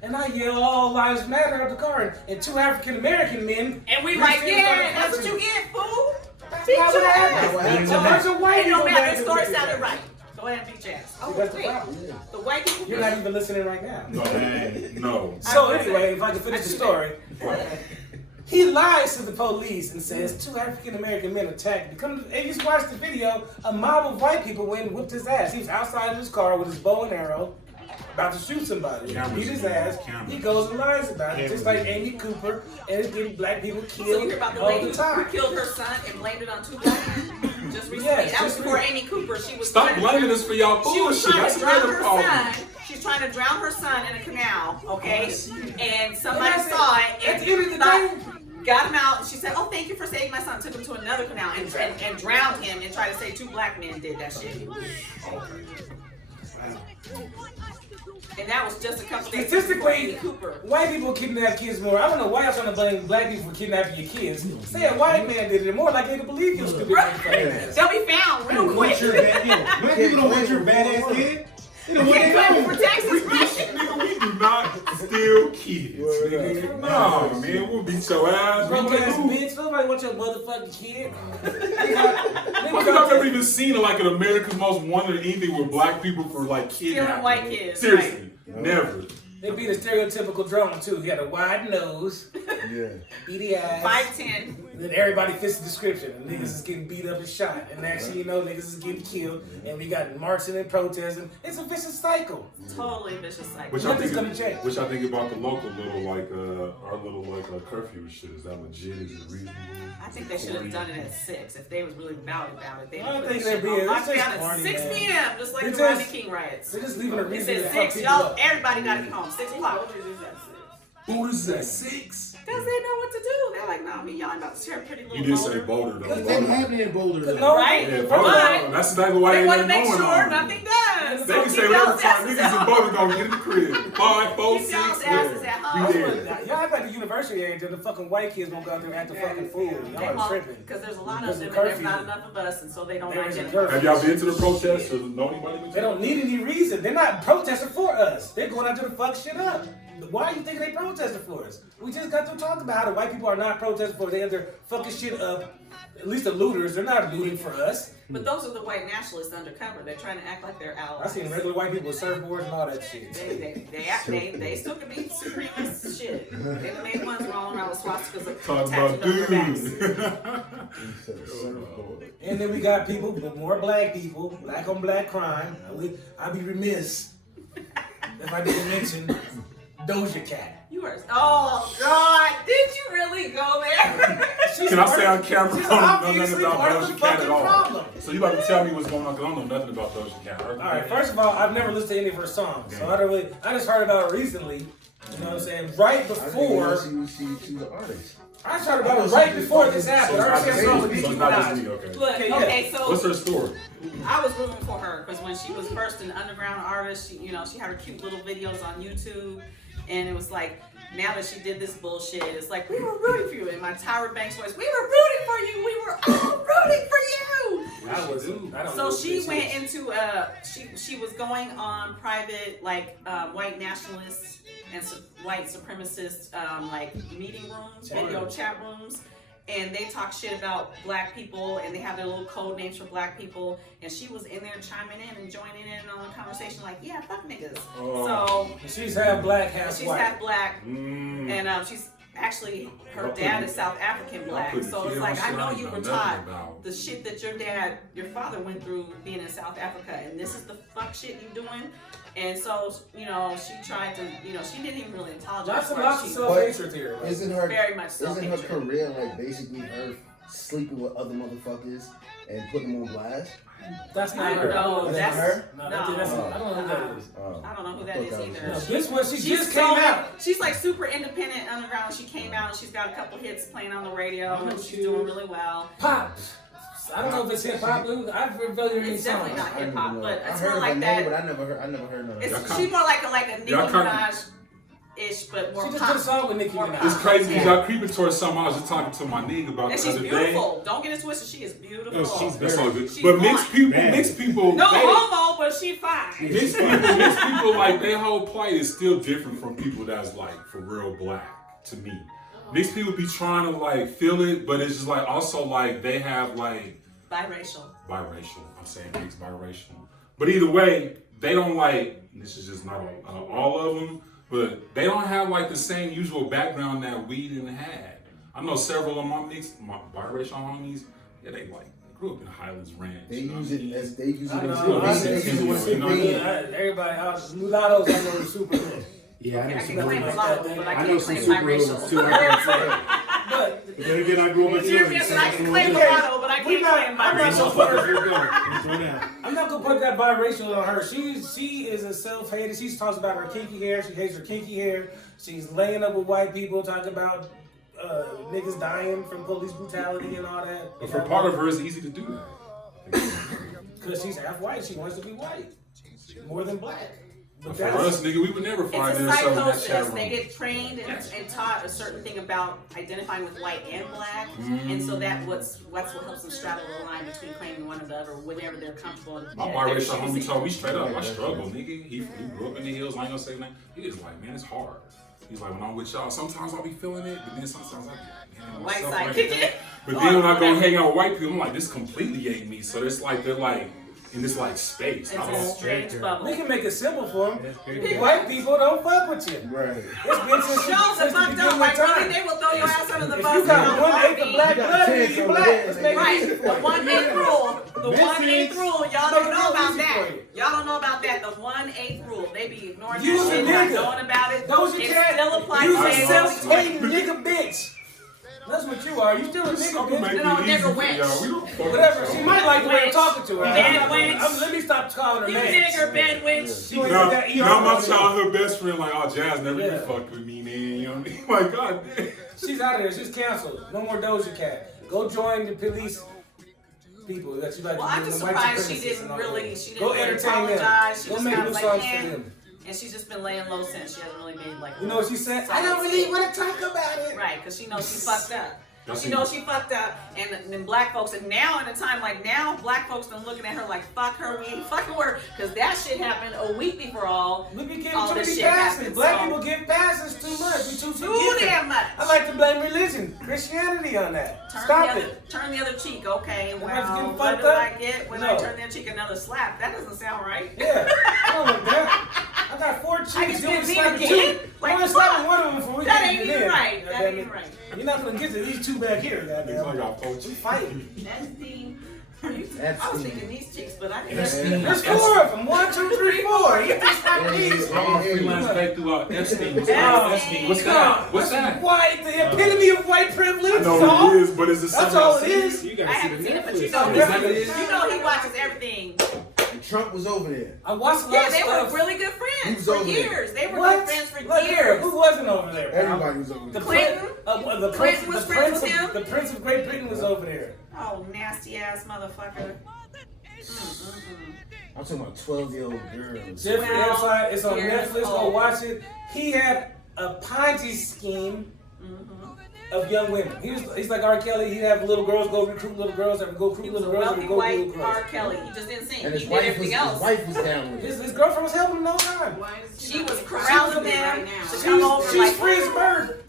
and I yell, all lives matter out the car. And two African-American men. And we reached like, in and started yeah, that's what punching. you get, fool. That's Beat not your what ass. happened. What happened? A bunch of white It people. don't matter. ran The story into each sounded other. right. Go ahead and beat your ass. Oh, That's the wait. problem. The white people. You're not even listening right now. No, man, no. So anyway, if I can finish the story, he lies to the police and says two African American men attacked him. And you just watch the video. A mob of white people went and whipped his ass. He was outside of his car with his bow and arrow, about to shoot somebody. Beat his ass. He goes and lies about it, just like Amy Cooper and it's getting black people So you killed hear about the all lady the who time. killed her son and blamed it on two black men? Just recently. Yes, that was just before recently. Amy Cooper. She was Stop trying blaming us for y'all She was bullshit. trying That's to drown another her problem. son. She's trying to drown her son in a canal, okay? And somebody And that's saw it. it At the end of the and got him out. And she said, "Oh, thank you for saving my son." Took him to another canal and drowned him and tried to say two black men did that shit. And that was just a couple days before Statistically, Cooper. white people kidnap kids more. I don't know why y'all trying to blame black people for kidnapping your kids. Say a white man did it, more likely to believe you stupid motherfucker. They'll be found real quick. Want your black people don't want your badass kid. They don't want Can't their claim own. for taxes, right? Nigga, we do not steal kids. Nigga. No, man, we'll beat your ass. Broke ass Who bitch. Nobody wants your motherfucking kid. I think I've ever even seen like an America's Most Wanted or anything with black people for like kidnapping. Stealing white kids, Seriously, never. They be the stereotypical drone too. He had a wide nose, Yeah. beady eyes. 5'10". Then everybody fits the description. And niggas is getting beat up and shot. And actually, you know, niggas is getting killed. And we got marching and protesting. It's a vicious cycle. Totally vicious cycle. Which I Nothing's think, gonna change. which I think about the local little like our little like curfew and shit. Is that legit? Is it reasonable? I think they should have done it at 6 if they was really about it. They I don't put think the shit they're on being- it's lockdown just at corny, 6 man. p.m. just like It's the Rodney just- King riots. They're just leaving a It reason to said fuck 6, people y'all. up. Everybody got to be home. 6 o'clock. What is this at 6? Oh, this is at 6. Because they know what to do. They're like, no, me, y'all ain't about to share a pretty little You did Boulder. say Boulder though. What's happening in Boulder? No. though? Right? Yeah, For Boulder. mine. That's exactly why They they want to ain't make going sure on. nothing does. They So can say keep whatever y'all's time asses niggas at in home. Boulder gonna get in the crib. 5, 4, Keep 6. y'all's asses at home. We there. Y'all act like the university age and the fucking white kids won't go out there and act the fucking fool. Y'all are tripping. Because there's a lot There's of a them and there's curfew. not enough of us, and so they don't There like is a it. curfew. Have y'all been to the protests? Or know anybody? They don't need any reason. They're not protesting for us. They're going out there to fuck shit up. Why are you thinking they protesting for us? We just got to talk about how the white people are not protesting for us. They out there fucking shit up. At least the looters, they're not looting for us. But those are the white nationalists undercover. They're trying to act like they're allies. I seen regular white people with surfboards and all that shit. They still can be supremacist shit. They the main ones rolling around with swastikas Talking about tattooed on their backs. dude. And then we got people, but more black people, black on black crime. I'd be remiss if I didn't mention Doja Cat. You are. Oh God! Did you really go there? She's Can I say part on of- camera she's I don't know obviously nothing part about of the Doja Cat fucking at all? problem. So you about to tell me what's going on? Cause I don't know nothing about Doja Cat. All right, first of all, I've never listened to any of her songs, so I just heard about her recently. You know what I'm saying? Right before, She's an artist. I just heard about her right before this happened. I heard she had a song with So Nicki it's not just Minaj. me, okay. Look. Okay, yeah. Okay. So What's her story? I was rooting for her because when she was first an underground artist, she had her cute little videos on YouTube, and it was like, now that she did this bullshit, it's like, we were rooting for you. In my Tyra Banks voice, we were rooting for you. We were all rooting for you. I don't So know she what went this is. into she was going on private white nationalists and white supremacist meeting rooms, video chat rooms. And they talk shit about black people, and they have their little code names for black people. And she was in there chiming in and joining in on the conversation, like, yeah, fuck niggas. Oh. So She's half black, half she's white. half black, Mm. and she's actually her Y'all dad putting- is South African black. putting So the it's kid like on I shit know I you know were nothing taught about. the shit that your father went through being in South Africa, and this is the fuck shit you doing. And so she tried to she didn't even really apologize. Lots of self-hatred here. Like, Isn't her Very much Isn't her self-hatred. career like basically her sleeping with other motherfuckers and putting them on blast? that's I not her. don't know. That's her? No, No. that's I don't know who that is. I don't know who that I is thought that either. was No, this one, she She's just came out. She's like super independent underground. She came out and she's got a couple hits playing on the radio, and she's doing really well. Pop. I don't know if it's hip hop. I've really heard any It's definitely songs. not hip hop, but I it's heard more of like her that. name, but I never heard none of It's, it. she's more like a Nicki y'all kinda- Minaj-ish, but more She just pop. did a song with Nicki More Minaj. pop. It's crazy because y'all creeping towards something. I was just talking to my nigga about And the she's other day. beautiful. Don't get it twisted. She is beautiful. No, she's That's all good. She's But mixed fine. people, mixed people, no they- homo, but she fine. mixed people, like their whole plight is still different from people that's like for real black to me. Mixed people be trying to like feel it, but it's just like also like they have like Biracial. biracial. I'm saying mixed biracial. But either way, they don't like. This is just not all of them, but they don't have like the same usual background that we didn't have. I know several of my biracial homies. Yeah, they grew up in Highlands Ranch. They you know use what I it mean? as they use it I as know, they use it as you know, a you know, thing. Everybody, mulattoes, I know are super good. Yeah, I I know can some claim super. mulatto, but I I know can't some claim super biracial. too. I can't say. But But then again, I grew up in Yes, I can claim Okay. mulatto, but I We can't not- claim I'm not biracial. so far. Here we go. Let's go down. I'm not gonna put that biracial on her. She is a self-hater. She talks about her kinky hair. She hates her kinky hair. She's laying up with white people, talking about niggas dying from police brutality and all that. But for part of her, it's easy to do that. Because she's half white. She wants to be white. more than black. But for us, nigga, we would never find It's a ourselves in that chat psychosis. room. They get trained and taught a certain thing about identifying with white and black, and so that's what helps them straddle the line between claiming one or the other whenever they're comfortable. My biracial homie told me straight up, I struggle, nigga. He grew up in the hills, I ain't gonna say nothing. He was like, man, it's hard. He's like, when I'm with y'all, sometimes I'll be feeling it, but then sometimes I'll be like, man, White myself side like kick that. it. But then when I go hang out with white people, I'm like, this completely ain't me. So it's like, they're like, in this like space. It's I a don't strange bubble. We can make it simple for them. White people don't fuck with you. Right. It's been since Shows are the fucked beginning up. of Like, time. really, they will throw your ass under the If bus. you got in a 1/8 of heartbeat. black You got blood, chance you over black. there, Let's man. make it Right, easy the for you. 1/8 rule. The Message. 1/8 rule. Y'all Make don't it know real about easy that. for you. Y'all don't know about that. The 1/8 rule. They be ignoring You that a shit, not nigga. knowing about it. Doja It Cat, still applies you to a everybody. self-hating nigga bitch. That's what you are. You still a nigga Something make bitch. No, it nigga easy for wench. y'all. We don't fuck Whatever. with She y'all. might like the way I'm talking to her. Bad wench. Let me stop calling her You man. nigger bed witch. You ain't Now, got that now my ER. childhood best friend, like, oh, Jazz never Yeah. even fucked with me, man. You know what I mean? Like, God damn. She's out of there. She's canceled. No more Doja Cat. Go join the police people that you like Well, to I'm do just the white surprised she supremacists didn't and all really, that. she didn't Go really entertain apologize. them. She Go just make kind new of like, songs for eh. them. And she's just been laying low since. She hasn't really made like. You know what she said? I don't really want to talk about it. Right, because she knows she fucked up. That's She knows she fucked up, and then black folks, and now in a time like now, black folks been looking at her like, fuck her, we ain't fucking with her, because that shit happened a week before all. We be giving all too this many shit passes. happened, Black so- people give passes too much. We too Too forgiving. damn much. I like to blame religion, Christianity on that. Turn Stop the other, it. Turn the other cheek, okay? Am I Well, getting what fucked do up? I get when I No. turn the other cheek? Another slap? That doesn't sound right. Yeah, I don't like that. I got 4 cheeks. I can You only get beat slapping again? 2. Like, You only fuck. slapping one of them before we That get ain't it even in. right. That Goddamn ain't it. even right. You're not gonna get to these 2 back here, It's like goddamn. I told We you. fighting. That's the. I was Epstein. thinking these cheeks, but I There's didn't. 4 of them. 1, 2, 3, 4. You just got these. I'm on freelance back throughout Epstein. What's Epstein. Epstein? What's that? What's that? White, the epitome of white privilege. I That's know all. it is, but is it That's something all else? it is. You I gotta see haven't the seen it, but Netflix. you know, Is that what it is? you know he watches everything. And Trump was over there. I watched a lot Yeah, of they stuff. were really good He friends was for over there. years. They were What? good friends for Like, years. who wasn't over there? pal? Everybody was over The there. Clinton? the Clinton was friends with of, him? The Prince of Great Britain was over there. Oh, nasty ass motherfucker. I'm talking about 12-year-old girls. Jeffrey Well, Epstein, it's on years Netflix. Go old. watch it. He had a Ponzi scheme of young women. He's like R. Kelly. He'd have little girls go recruit little girls, and go He recruit was a little girls, wealthy and go white little girls. R. Kelly. He just didn't sing. And He his did wife was everything else. down with it. His girlfriend was helping him the whole time. She was corralling them to She's, come over she's like free as bird.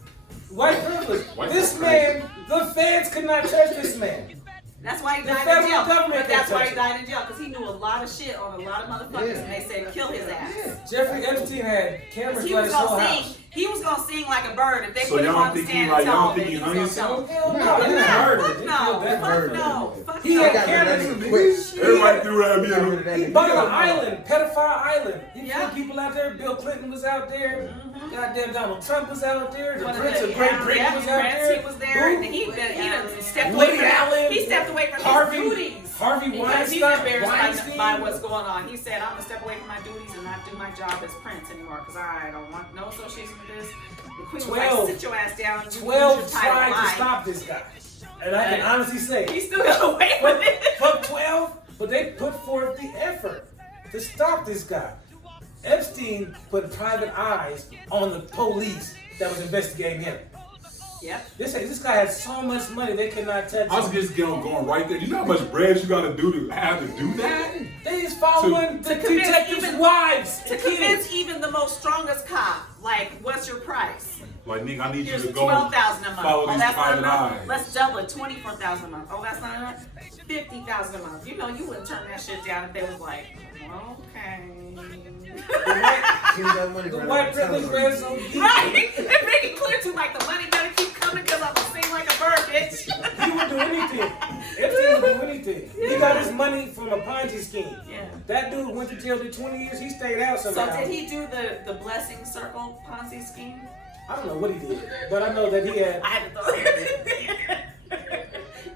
White privilege. White This privilege. man, the feds could not touch this man. That's why he The died in federal jail. government But that's can't why he touch died in jail, because he knew a lot of shit on a lot of motherfuckers, Yeah. and they said kill his ass. Jeffrey Epstein had cameras He like was his whole gonna house. sing. He was gonna sing like a bird if they So put him y'all on the think he stand like- and y'all told think him he he hung was gonna himself? Hell no, Nah, he nah. murdered. Fuck no, That fuck bird no, did. fuck He no. had got rid of that cameras. nigga quick. Everybody threw that Got rid of that He nigga bought an quick. island, pedophile island. He Yeah. put people out there. Bill Clinton was out there. Goddamn Donald Trump was out there. The One Prince the- of Great Britain yeah, was out Prince, there. He was there. Who? And he done stepped away Woody from Allen. He stepped away from Harvey, his duties. Harvey Because he's Weinstein. embarrassed by what's going on. He said, I'm going to step away from my duties and not do my job as Prince anymore because I don't want no association with this. The queen was 12 like, sit your ass down. You 12 use your title tried to line. stop this guy. And I can honestly say, He still got away fuck, with it. fuck 12, but they put forth the effort to stop this guy. Epstein put private eyes on the police that was investigating him. Yep. This guy had so much money they cannot touch I was him. just going right there. You know how much bread you gotta do to have to do that? They just following the to convince detectives' even- wives. To the kids. convince even the most strongest cop, like, what's your price? Like, nigga, I need Here's you to go $12,000 a month. follow Oh, these that's not private enough. eyes. Let's double it. $24,000 a month. Oh, that's not enough. $50,000 a month. You know, you wouldn't turn that shit down if they was like, okay. She was that money The right white on privilege television. ran so deep. Right? They make it clear to like the money better keep coming because I'm gonna sing like a bird, bitch. He would do anything. Epstein would do anything. He got his money from a Ponzi scheme. Yeah. That dude went to jail for 20 years. He stayed out So somehow. did he do the blessing circle Ponzi scheme? I don't know what he did, but I know that he had. I had to throw it.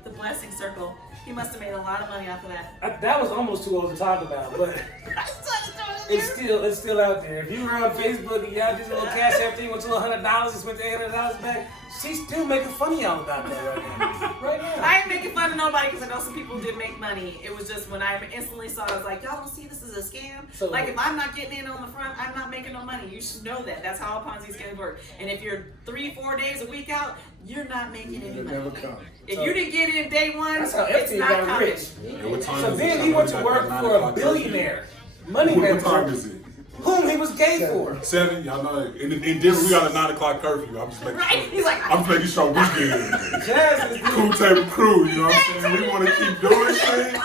The blessing circle. He must have made a lot of money off of that. That was almost too old to talk about, but I started doing It's still out there. If you were on Facebook and y'all did a little cash app thing with $100 and spent the $800 back, she's still making fun of y'all about that right now. Right now. I ain't making fun of nobody because I know some people did make money. It was just when I instantly saw it, I was like, y'all don't see this as a scam? So, like, if I'm not getting in on the front, I'm not making no money. You should know that. That's how a Ponzi scheme work. And if you're 3-4 days a week out, you're not making any money. Never come. If you didn't get in day one, That's how it's Epstein not got coming. rich. Yeah, what time So is then it? he went to Like work 9 for a o'clock billionaire, money What time manager, is it? whom he was gay for. 7. Y'all know. In Denver, we got a 9 o'clock curfew. I'm just making Right? sure. He's like, I'm just making sure we get in. Jazz is Cool table crew, you know what I'm saying? We want to keep doing shit.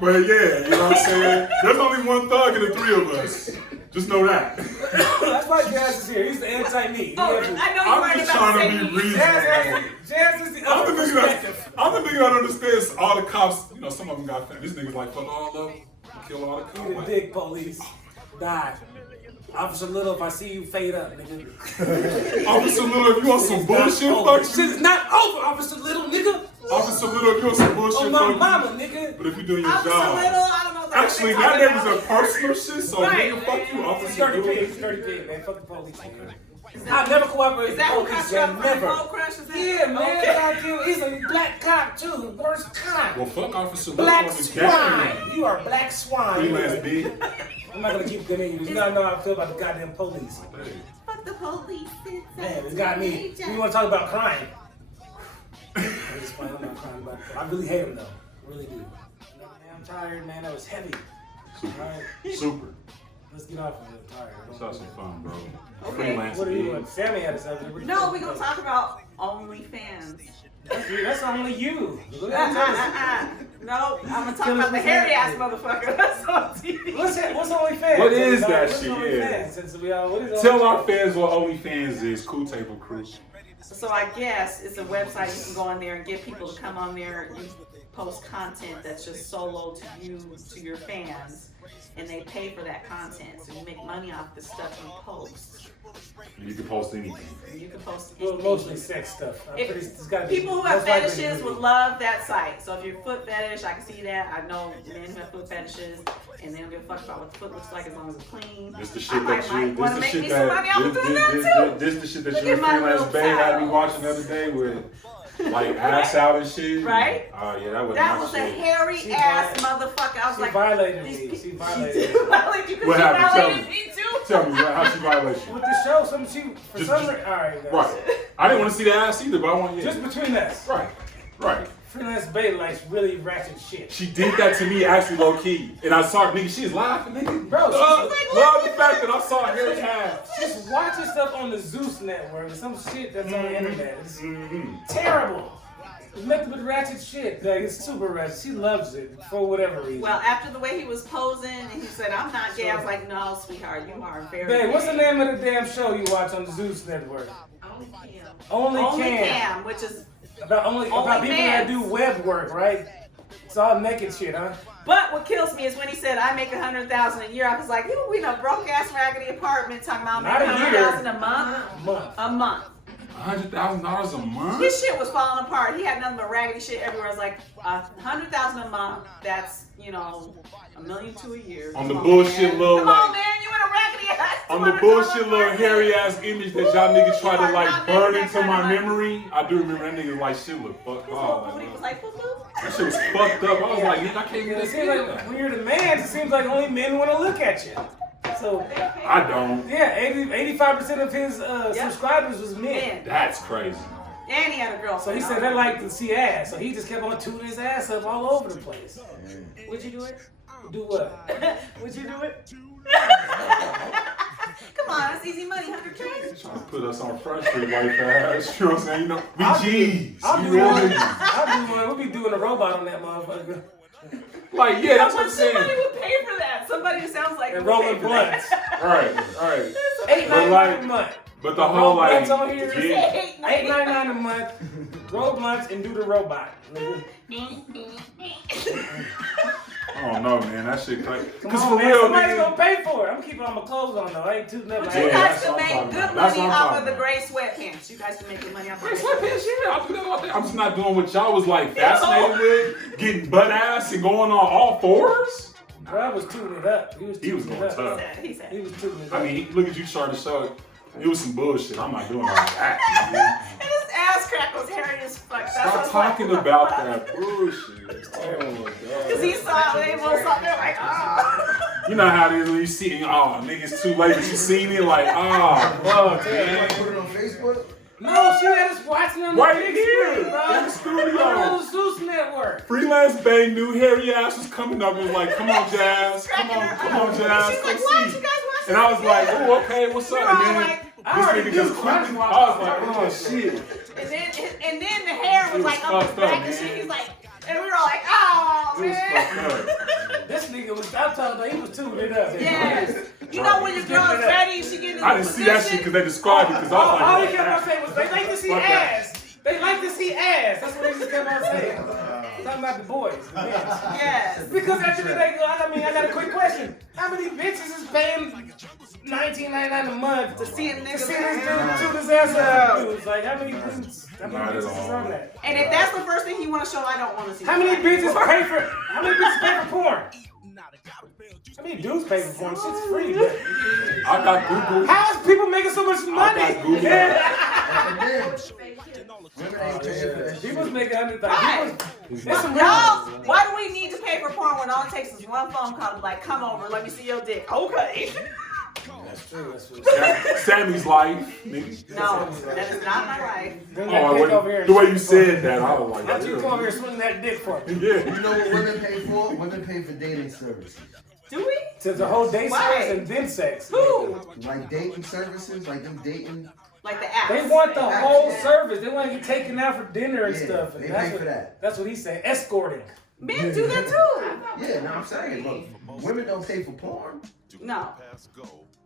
But yeah, you know what I'm saying? There's only one thug in the 3 of us. Just know that. That's why Jazz is here. He's the anti-me. oh, I know you're I'm right just about trying to saying be reasonable. Jazz is the other perspective. I'm the nigga that understands all the cops. You know, some of them got family. This nigga's like, fuck all of them. Kill all the He cops. the Like, big police. Die. Officer Little, if I see you, fade up, nigga. Officer Little, if you on some bullshit, Over. fuck Shit you. is not over, Officer Little, nigga. Officer Little, if you on some bullshit, On my fuck you. mama, nigga. But if you're doing your Officer job. Little, I don't know what Actually, they're that talking name is a about. personal shit, so Right. nigga, fuck you, He's Officer 30 Little. He's 30 man. Fuck the police, nigga. I never cooperate Is with that the who police, cut you up man. from the Never. road crash? Is that? Yeah, man. Okay. Goddamn, he's a black cop, too. Worst cop. Well, fuck Officer Little Black on the swine. camera. You are black swine. Freelance B. I'm not gonna keep getting you. You gotta know how I feel about the goddamn police. Fuck the police. Man, it's got me. We want to talk about crime. I'm just playing. I'm not crying about it. I really hate him though. I really do. Man, I'm tired, man. That was heavy. Super. Alright, Super. let's get off of it. I'm tired. Let's have some fun, bro. Okay. Freelance What are you B. doing? Sammy had a subject. No, we're gonna talk about OnlyFans. That's only you. Look at that. No, I'm gonna talk about the hairy ass motherfucker that's on TV. What's OnlyFans? What is that What's shit? OnlyFans? Yeah. Since we all, what is Tell OnlyFans? our fans what OnlyFans is. Cool Table Crew. So I guess it's a website you can go on there and get people to come on there and you post content that's just solo to you, to your fans, and they pay for that content. So you make money off the stuff you post. You can post anything. You can post Well, anything. mostly sex stuff. I'm If- pretty, it's gotta be, People who have most likely fetishes women. would love that site. So if you're foot fetish, I can see that. I know men who have foot fetishes, and they don't give a fuck about what the foot looks like as long as it's clean. This the I shit might that you. wanna This the make shit me some money off of doing that too. This the shit that Look you and at my Freelance little Bay had me child. watching the other day with, like ass out and shit. Right? Oh yeah, that was That my was a shit. hairy She ass violated- motherfucker. I was She like, violated these me. pe- She She violated did me. violate you because What she happened? Tell violated me. me too. Tell me how she violated you. With the show, for Just- some reason, all right, guys. Right. I didn't want to see the ass either, but I want you. Just between us, Right. Right. Freelance Bay likes really ratchet shit. She did that to me actually low key, and I saw her, nigga. She's laughing, nigga. Bro, she's Love the fact that I saw her ass. Just watching stuff on the Zeus network or some shit that's on the internet. It's Mm-hmm. terrible. It's nothing but ratchet shit. Like, it's super ratchet. She loves it for whatever reason. Well, after the way he was posing and he said, I'm not gay, I was like, no, sweetheart, you are very Babe, what's the gay. name of the damn show you watch on the Zeus network? Only Cam. Only Cam. Cam, which is, About Only people that fans. do web work, right? It's all naked shit, huh? but what kills me is when he said, I make $100,000 a year, I was like, you in a broke ass raggedy apartment talking about Not a making year. $100,000 a month? Month. A month. $100,000 a month? His shit was falling apart. He had nothing but raggedy shit everywhere. It was like $100,000 a month. That's $1.2 million a year. On the Come bullshit man. little, Come on, like- man, you in a raggedy ass. On the $200 bullshit little apartment. hairy ass image that y'all niggas try You to are like not burn making into that kind my of money. memory, I do remember that nigga like shit look fucked His up. little booty was like, boop, That shit was fucked up. I was like, nigga, I can't Yeah, get it this seems like when you're the man, it seems like only men want to look at you. So, I don't. yeah, 85% of his subscribers was men. man. That's crazy. And he had a girlfriend. So he said they like to see ass. So he just kept on tuning his ass up all over the place. Would you do it? Do what? Would you do it? Come on, that's easy money, 100K. Trying to put us on Front Street like that. You know what I'm saying? You know, we I'll G's. I'll We do real one. niggas. I'll do one. We'll be doing a robot on that motherfucker. Like, yeah, that's How what I'm much somebody saying. would pay for that? Somebody who sounds like And would pay rolling for blunts. that. Right, right. $8.99 a month. But the whole Roll like, blunts on here. yeah, $8.99 a month. Roll blunts and do the robot. I don't know, man. That shit crazy. Come Cause on, for man. real, Somebody's nigga. gonna pay for it. I'm keeping all my clothes on though. I ain't tooting up. But my you ass. guys that's can what I'm make talking good about. That's money what I'm off talking of the about. gray sweatpants. You guys can make good money off of Hey, the sweatpants, yeah, I'll do that all day. I'm just not doing what y'all was like fascinated with, getting butt ass and going on all fours. Rob was tuning it up. He was He was tuning going it tough. up. He said. He was tuning it up. I mean, look at you trying to show it. It was some bullshit. I'm not doing all that. And his ass crack was hairy as fuck. That's Stop what's talking like, about that bullshit. Oh my Because god. he saw it, they both saw it, like, oh. You know how it is when you see, oh, niggas too late, but you seen it like, oh, fuck, You man. put it on Facebook? No, she had us watching on the Right big here, screen, in bro. the studio. On the Zeus Network. Freelance Bay knew hairy ass was coming up and was like, come on, Jazz. Come on, Jazz. She's like, Come what? see. You guys watch And I was like, oh, okay, what's up? We were all And then like, I already this nigga knew. just I quickly, just I walked was like, off. oh, shit. and then the hair was like up his fucked up, back and man. shit. He's like, and we were all like, oh, It was man. fucked up. This nigga was, I'm talking about, he was tuning it up. Yes. You know when your girl's ready, she gets in I didn't see that shit because they described it because I was All like, he kept on saying was, they like to see Fuck that. ass. They like to see ass. That's what they just kept on saying. Talking about the boys, the men. Yes. Because after the day, I got a quick question. How many bitches is paying $19.99 a month To see a to nigga. see this dude shoot his ass up? It's like, how many dudes? How many Not at bitches is all. on that? And if that's the first thing he want to show, I don't want to see. How many that. bitches pay for porn? How many dudes pay for porn? Shit's free. But I got Google. how is people making so much money? got Google. And then, women ain't paying for that He shit. was making Why? There's some Y'all, why do we need to pay for porn when all it takes is one phone call? Like, come over, let me see your dick. Okay. That's true. That's true. Sammy's life, nigga. No, that is not my life. Bring Oh, that dick over here. the way you said that, I was like, Why don't you yeah. come over here and swing that dick for me? Yeah. You know what women pay for? Women pay for dating services. Do we? To the whole day Why? service and then sex. Who? Like dating services, like them dating. Like the app. They want the whole service. They want to get taken out for dinner and Yeah, stuff. And they that's pay what, for that. That's what he's saying. Escorting. Men do that too. Yeah, no, I'm saying, but women don't pay for porn. No.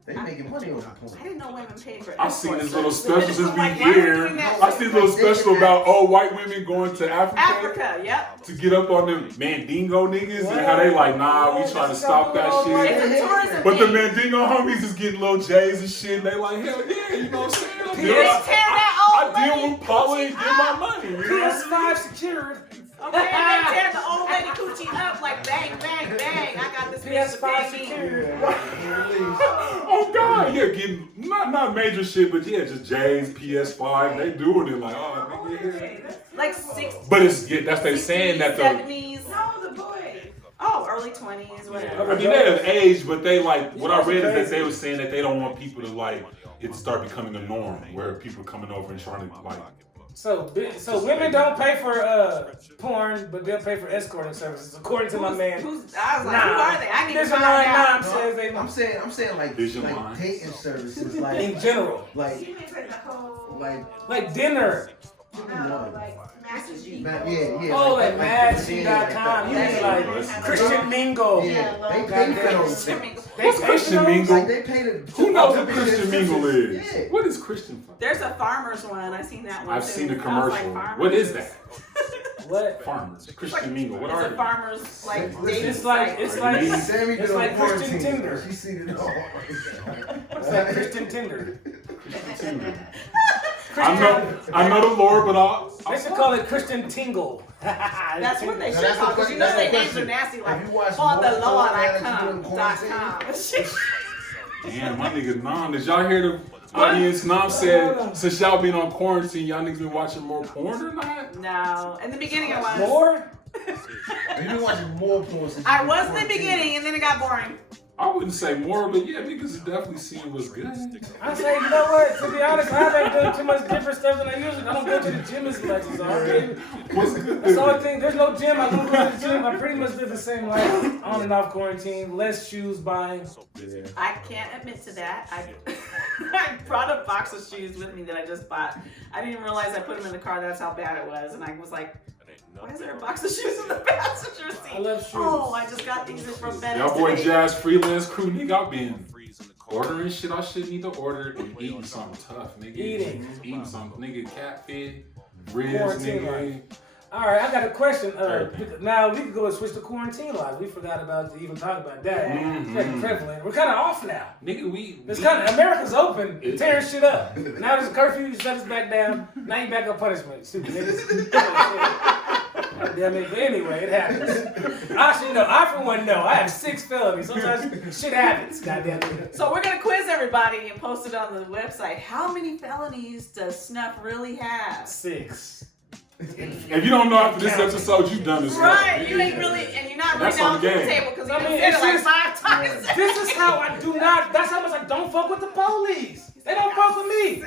They making money off of I porn. didn't know women paid for it. I've seen this little special since we Like, why are we here. doing that? I seen a little special about white women going to Africa, yep. to get up on them Mandingo niggas and how they like, nah, we trying to stop that It's shit. a tourism But the thing. Mandingo homies is getting little J's and shit. They like, hell yeah, you know what I'm saying? They tear that old I deal lady with Paula and coochie get my up. money. You know? PS5 secured. Okay, and they tear the old lady coochie up like bang, bang, bang. I got this bitch to PS5 pay me. secured. Oh God, yeah, getting not major shit, but yeah, just J's, PS5. They doing it like, oh, nigga. Like 60s. But it's that's they saying that the. 70s. No, the boy. Oh, early 20s, whatever. I mean, they have aged, but they like what I read is that they were saying that they don't want people to like it start becoming a norm where people are coming over and trying to like. So women don't pay for porn, but they'll pay for escorting services, according to my man. I was like, who are they? I need to There's a find line out. Nam says they I'm saying like Visualize. dating services, like in general, like like dinner. yeah. Oh, like yeah, Matching.com. You like mean that. like Christian Mingle? Yeah, they pay for those. What's Christian Mingle? Like they pay the. Who knows what Christian Mingle is? Yeah. What is Christian? There's a farmer's one. I've seen that one. I've too. seen the I was commercial. like, What is that? What? Farmers. Christian Mingle. What are It's a they? farmer's like dating It's like site. it's like Sammy it's been like on Christian quarantine. Tinder. She seen it all. It's like Christian Tinder. I know the Lord, but They should call it Christian Tingle. That's what they Now, should that's the call, because you know question- their that's names the are nasty, like, Have you watched for the more Lord porn I than come, during quarantine? .com. damn, my nigga Nam. Did y'all hear the audience? Nam said, since y'all been on quarantine, y'all niggas been watching more porn or not? No, in the beginning I was. More? Have you been watching more porn since I you was in the quarantined? beginning, and then it got boring. I wouldn't say more, but yeah, niggas have definitely seen what's good. I say, you know what? To be honest, I haven't done too much different stuff than I usually. I don't go to the gym as much as I do. What's good? That's the only thing. There's no gym. I don't go to the gym. I pretty much live the same life on and off quarantine. Less shoes buying. I can't admit to that. I brought a box of shoes with me that I just bought. I didn't realize I put them in the car. That's how bad it was. And I was like, why is there a box of shoes in the passenger seat? I love shoes. Oh, I just got these from FedEx Y'all boy today. Jazz freelance crew, nigga, I been ordering shit I shouldn't need to order and eating something tough, nigga. Eating something, nigga, catfish, ribs, Quarantine nigga. life. All right, I got a question. Everything. Now we could go and switch to quarantine life. We forgot about to even talk about that. Mhm. It's very prevalent. We're kind of off now. Nigga, we It's kind of America's open, tearing shit up. Now there's a curfew, you shut us back down. Now you back up punishment. Stupid niggas. God Yeah, I mean, but anyway, it happens. Actually, no, I for one know. I have 6 felonies. Sometimes shit happens, goddamn it. So we're gonna quiz everybody and post it on the website. How many felonies does Snuff really have? 6. If you don't know after this episode, you've done this. Right, you ain't really, and you're not really That's on down the to the game. table because you I done mean, said it it's like just- 5 times. This is how I do not. That's how much I don't fuck with the police. They don't fuck with me.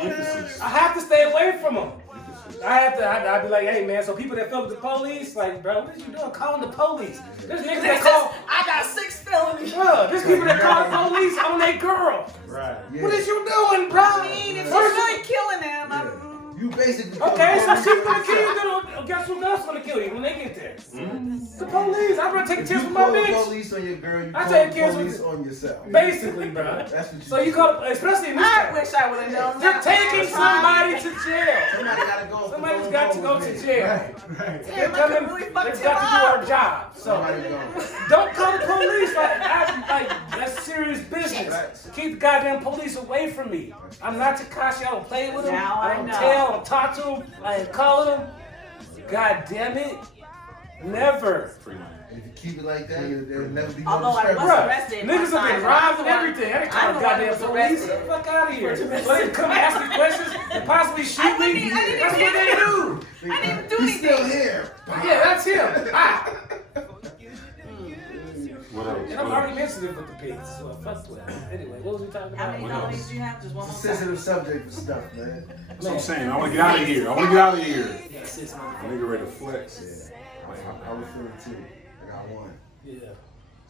Emphasis. I have to stay away from them. I'd be like, hey man, so people that fuck with the police, like, bro, what are you doing calling the police? There's niggas that call. I got 6 felonies. Bro, there's people that call the police on their girl. Right. Yeah. What is you doing, bro? I mean, if she's really killing them, You basically. Okay, so she's gonna kill you. Then guess who else gonna kill you when they get there? The police. I'm gonna take a If chance you with my call the bitch. police on your girl, you I call take the kids police with- on yourself. Basically, bro. That's what you So you do. call, especially in this I time. wish I would have known You're that. taking somebody to jail. Somebody gotta go. Somebody's got to go to jail. Right. They're Damn, I coming. could really fuck They've him got to do up. our job. So Somebody go. don't call the police. Like that's serious business. Right. Keep the goddamn police away from me. I'm not Takashi. I don't play with them. Now I I don't know. tell. I don't talk to them. I ain't calling them. God damn it. Never. If you keep it like that, there'll never be no Although I was discrepancy. Bruh, arrested. niggas one have been time. robbed and everything. I ain't I'm calling the the one goddamn that was police. arrested. Get the fuck out of here. For domestic- So they come ask me questions and possibly shoot me. I didn't That's even what they do. I didn't even do He's still anything. here. Yeah, that's him. Ah. What else? And I've already mentioned it with the pigs. So fuck with it. Anyway, what was we talking How about? many What else? felonies do you have? Just one It's more a time. sensitive subject for stuff, man. That's what I'm saying. I want to get out of here. I want to get out of here. Yeah, 6 I months. nigga ready to flex. I was feeling too. I got one. Yeah.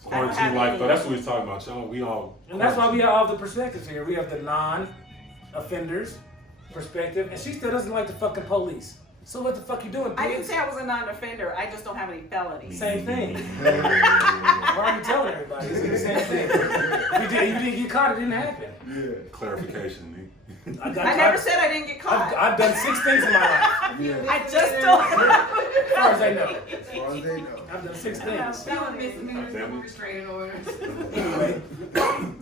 Quarantine life, though. That's what we was talking about, y'all. We all. And that's why we have all the perspectives here. We have the non-offenders perspective, and she still doesn't like the fucking police. So what the fuck you doing, I didn't pigs? say I was a non-offender. I just don't have any felonies. Same thing. Why are you telling everybody? It's the same thing. You didn't get caught, it didn't happen. Yeah. Clarification, nigga. I I never said I didn't get caught. I've done 6 things in my life. Yeah. I just don't. As far as I know. As far as they know. I've done 6 Yeah. things. Restraining orders. Anyway,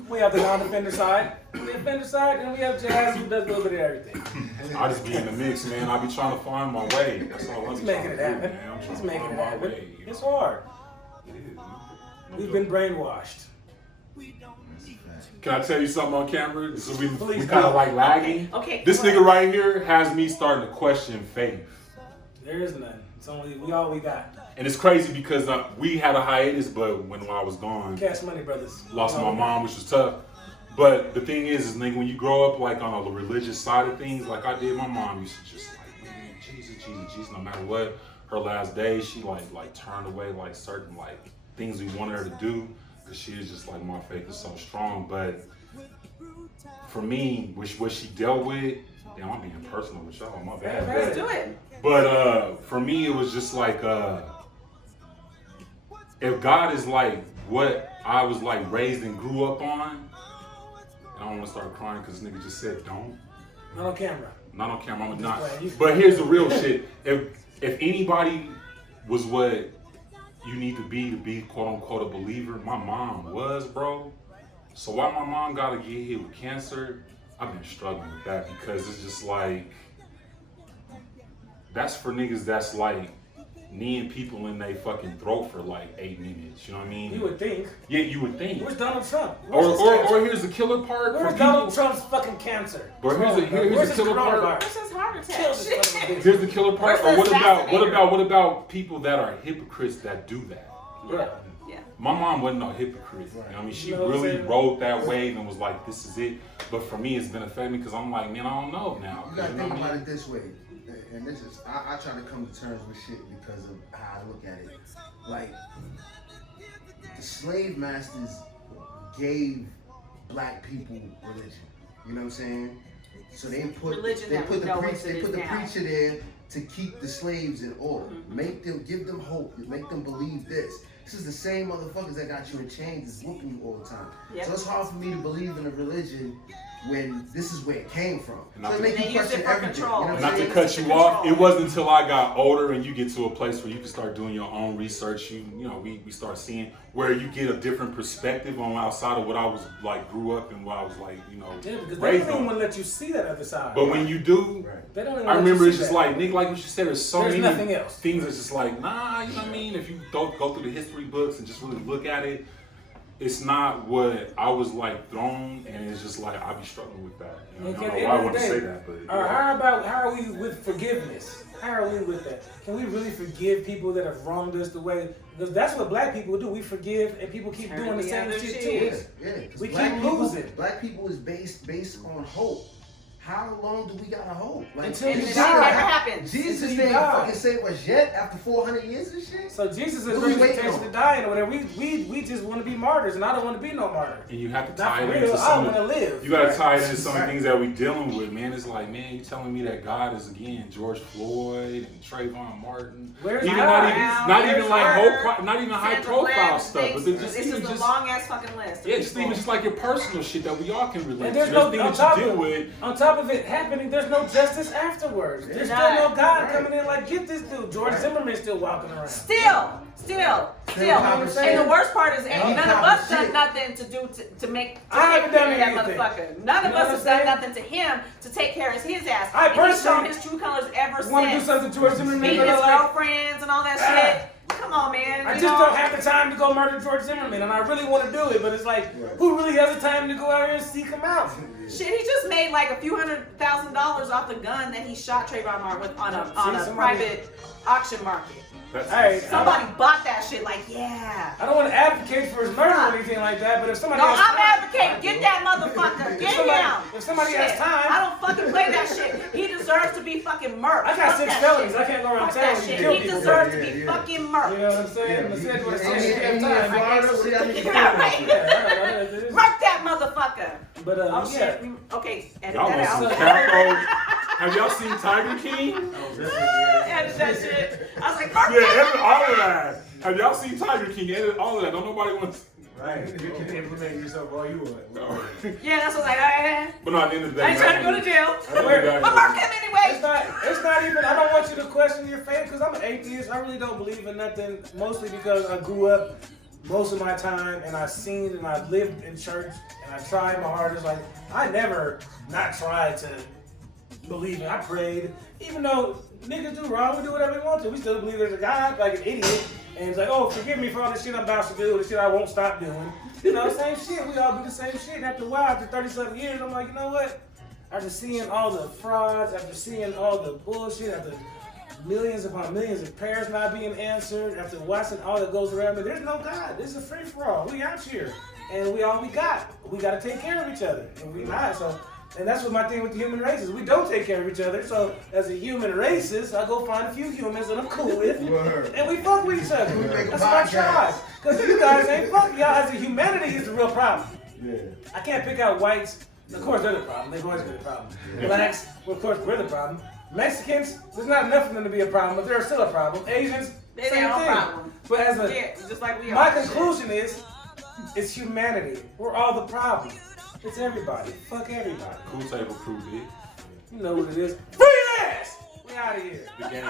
we have the non-offender side, the offender side, and we have Jazz who does a little bit of everything. I just be in the mix, man. I be trying to find my way. That's all I'm He's trying making to it do, happen. man. I'm trying He's to making find it my happen. way, you know? It's hard. It is, man. We've been brainwashed. Can I tell you something on camera? So we Please kind do. of like lagging. Okay. This come nigga on. right here has me starting to question faith. There is none. It's only we all we got. And it's crazy because we had a hiatus, but when I was gone, Cash Money Brothers. lost my mom, which was tough. But the thing is nigga, when you grow up like on a religious side of things, like I did, my mom used to just like, man, Jesus, no matter what. Her last day, she like turned away like certain like things we wanted her to do, because she is just like, my faith is so strong. But for me, what she dealt with, damn, I'm being personal with y'all, my bad. Let's do it. But for me, it was just like, if God is like what I was like raised and grew up on, I don't want to start crying because nigga just said don't. Not on camera. Not on camera, I'm not. playing. But here's the real shit. If anybody was what you need to be quote unquote a believer, my mom was, bro. So why my mom gotta get hit with cancer, I've been struggling with that because it's just like, that's for niggas that's like kneeing people in they fucking throat for like 8 minutes. You know what I mean? You would think. Yeah, you would think. Where's Donald Trump? Where's his Or cancer? here's the killer part. Where's for Donald people. Trump's fucking cancer? But here's Where's the his killer part. coronavirus? What's his heart attack? Kill this son of a bitch. Here's the killer part. Where's Or the what about people that are hypocrites that do that? Yeah. Yeah. My mom wasn't no hypocrite. You know what I mean, she You know what I'm really saying? rode that wave and was like, this is it. But for me, it's been affecting me because I'm like, man, I don't know now. You gotta You know think what I about mean? it this way, and this is I try to come to terms with shit because of how I look at it. Like the slave masters gave black people religion. You know what I'm saying? So they put Religion they that put we the know preach, as it they is put the now. preacher there to keep the slaves in order, give them hope, make them believe this. This is the same motherfuckers that got you in chains, is whooping you all the time. Yep. So it's hard for me to believe in a religion when this is where it came from. Not So to- it make They you use question it for everything. control. You know what Not I'm to saying? cut you off, it wasn't until I got older and you get to a place where you can start doing your own research. We start seeing where you get a different perspective on outside of what I was like, grew up and what I was like, Yeah, because they raised don't even on. want to let you see that other side. But when you do, Right. They don't even I let remember you it's see just that. like, nigga, like what you said, there's so There's many nothing else. things that's just like, nah, you know what I mean? If you don't go through the history books and just really look at it, it's not what I was like thrown, and it's just like I be struggling with that. I And don't at know the why I end of want the to day, say that, but or how are we with forgiveness? How are we with that? Can we really forgive people that have wronged us the way? Because that's what black people do. We forgive, and people keep Turn doing the the same other shit cheek. to us. Yeah, 'cause We black keep people- losing. Black people is based on hope. How long do we gotta hope? Like, Until And you this shit die. never happens. Jesus Until you didn't die. fucking save us yet after 400 years and shit. So Jesus is What we waiting representation on? to dying or whatever. We just want to be martyrs, and I don't want to be no martyr. and you have to Not tie for it real. into I some want to live. you gotta tie it into Right. some of the things that we dealing with, man. It's like, man, you telling me that God is again George Floyd and Trayvon Martin. Where's Even God? not even like Where's not even high Sandra profile Bland, stuff, but things- just this even is a just long ass fucking list. yeah, just even just like your personal shit that we all can relate And to. there's no Things on that top you deal of with. on top of it happening. There's no justice afterwards. There's still None. no God Right. coming in like get this dude. George Zimmerman's still walking around. Still. conversation. And the worst part is, ain't none of us Shit. done nothing to do to make. I haven't take done care of that anything. motherfucker. None You of know us what has I'm done saying? nothing to him to take care of his ass. I and he's shown personally his true colors ever Want to do since. something to George Zimmerman? Beating but his I'm like, girlfriends and all that Ah. shit. Come on, man. I You just know? don't have the time to go murder George Zimmerman, and I really want to do it, but it's like, who really has the time to go out here and seek him out? Shit, he just made like a few $100,000 off the gun that he shot Trayvon Martin with on a somebody- private auction market. That's Hey, Somebody bought that shit. Like, yeah. I don't want to advocate for his murder or anything like that, but if somebody No, has I'm time, advocating. Get that motherfucker. Get somebody- him. if somebody Shit. has time- I don't fucking play that shit. He deserves to be fucking murked. I got Fuck 6 that felonies. shit. I can't go around Fuck town that and shit. kill He people. deserves to Yeah, be yeah. fucking murked. You know what I'm saying? I said what I said. And If he in time. Florida, see how niggas Yeah, doing right. that shit. Murk that motherfucker. But Oh yeah. shit. Okay, edit y'all that want some out. capo? Have y'all seen Tiger King? Edit that shit. I was like, murk Yeah, that edit all of that. Have y'all seen Tiger King? Edit all of that. Don't nobody want to. Right. You can implement yourself all you want. No. Yeah, that's what I was like, alright. But no, at the end of the day, I ain't trying to go to jail. At the end of the day, But murk him It's anyway. not even, I don't want you to question your faith because I'm an atheist. I really don't believe in nothing, mostly because I grew up most of my time and I've seen and I've lived in church and I tried my hardest. Like, I never not tried to believe in. I prayed, even though niggas do wrong, we do whatever we want to. We still believe there's a God, like an idiot. And it's like, oh, forgive me for all the shit I'm about to do, the shit I won't stop doing. You know, same shit. We all do the same shit. And after a while, after 37 years, I'm like, you know what? After seeing all the frauds, after seeing all the bullshit, after millions upon millions of prayers not being answered, after watching all that goes around me, there's no God. This is a free for all. We out here, and we all we got. We got to take care of each other, and we not. So, and that's what my thing with the human race is. We don't take care of each other. So, as a human racist, I go find a few humans that I'm cool with, Word. and we fuck with each other. We make a That's what I podcast. tried. Because you guys ain't fucking. Y'all as a humanity is the real problem. Yeah. I can't pick out whites. Of course, they're the problem. They've always been the problem. Blacks, well, of course, we're the problem. Mexicans, there's not enough for them to be a problem, but they're still a problem. Asians, They're same their own thing. problem. But as a, Yeah, just like we are. my conclusion is, it's humanity. We're all the problem. It's everybody. Fuck everybody. Cool table crew, big. You know what it is. Freelance! We out of here. The game.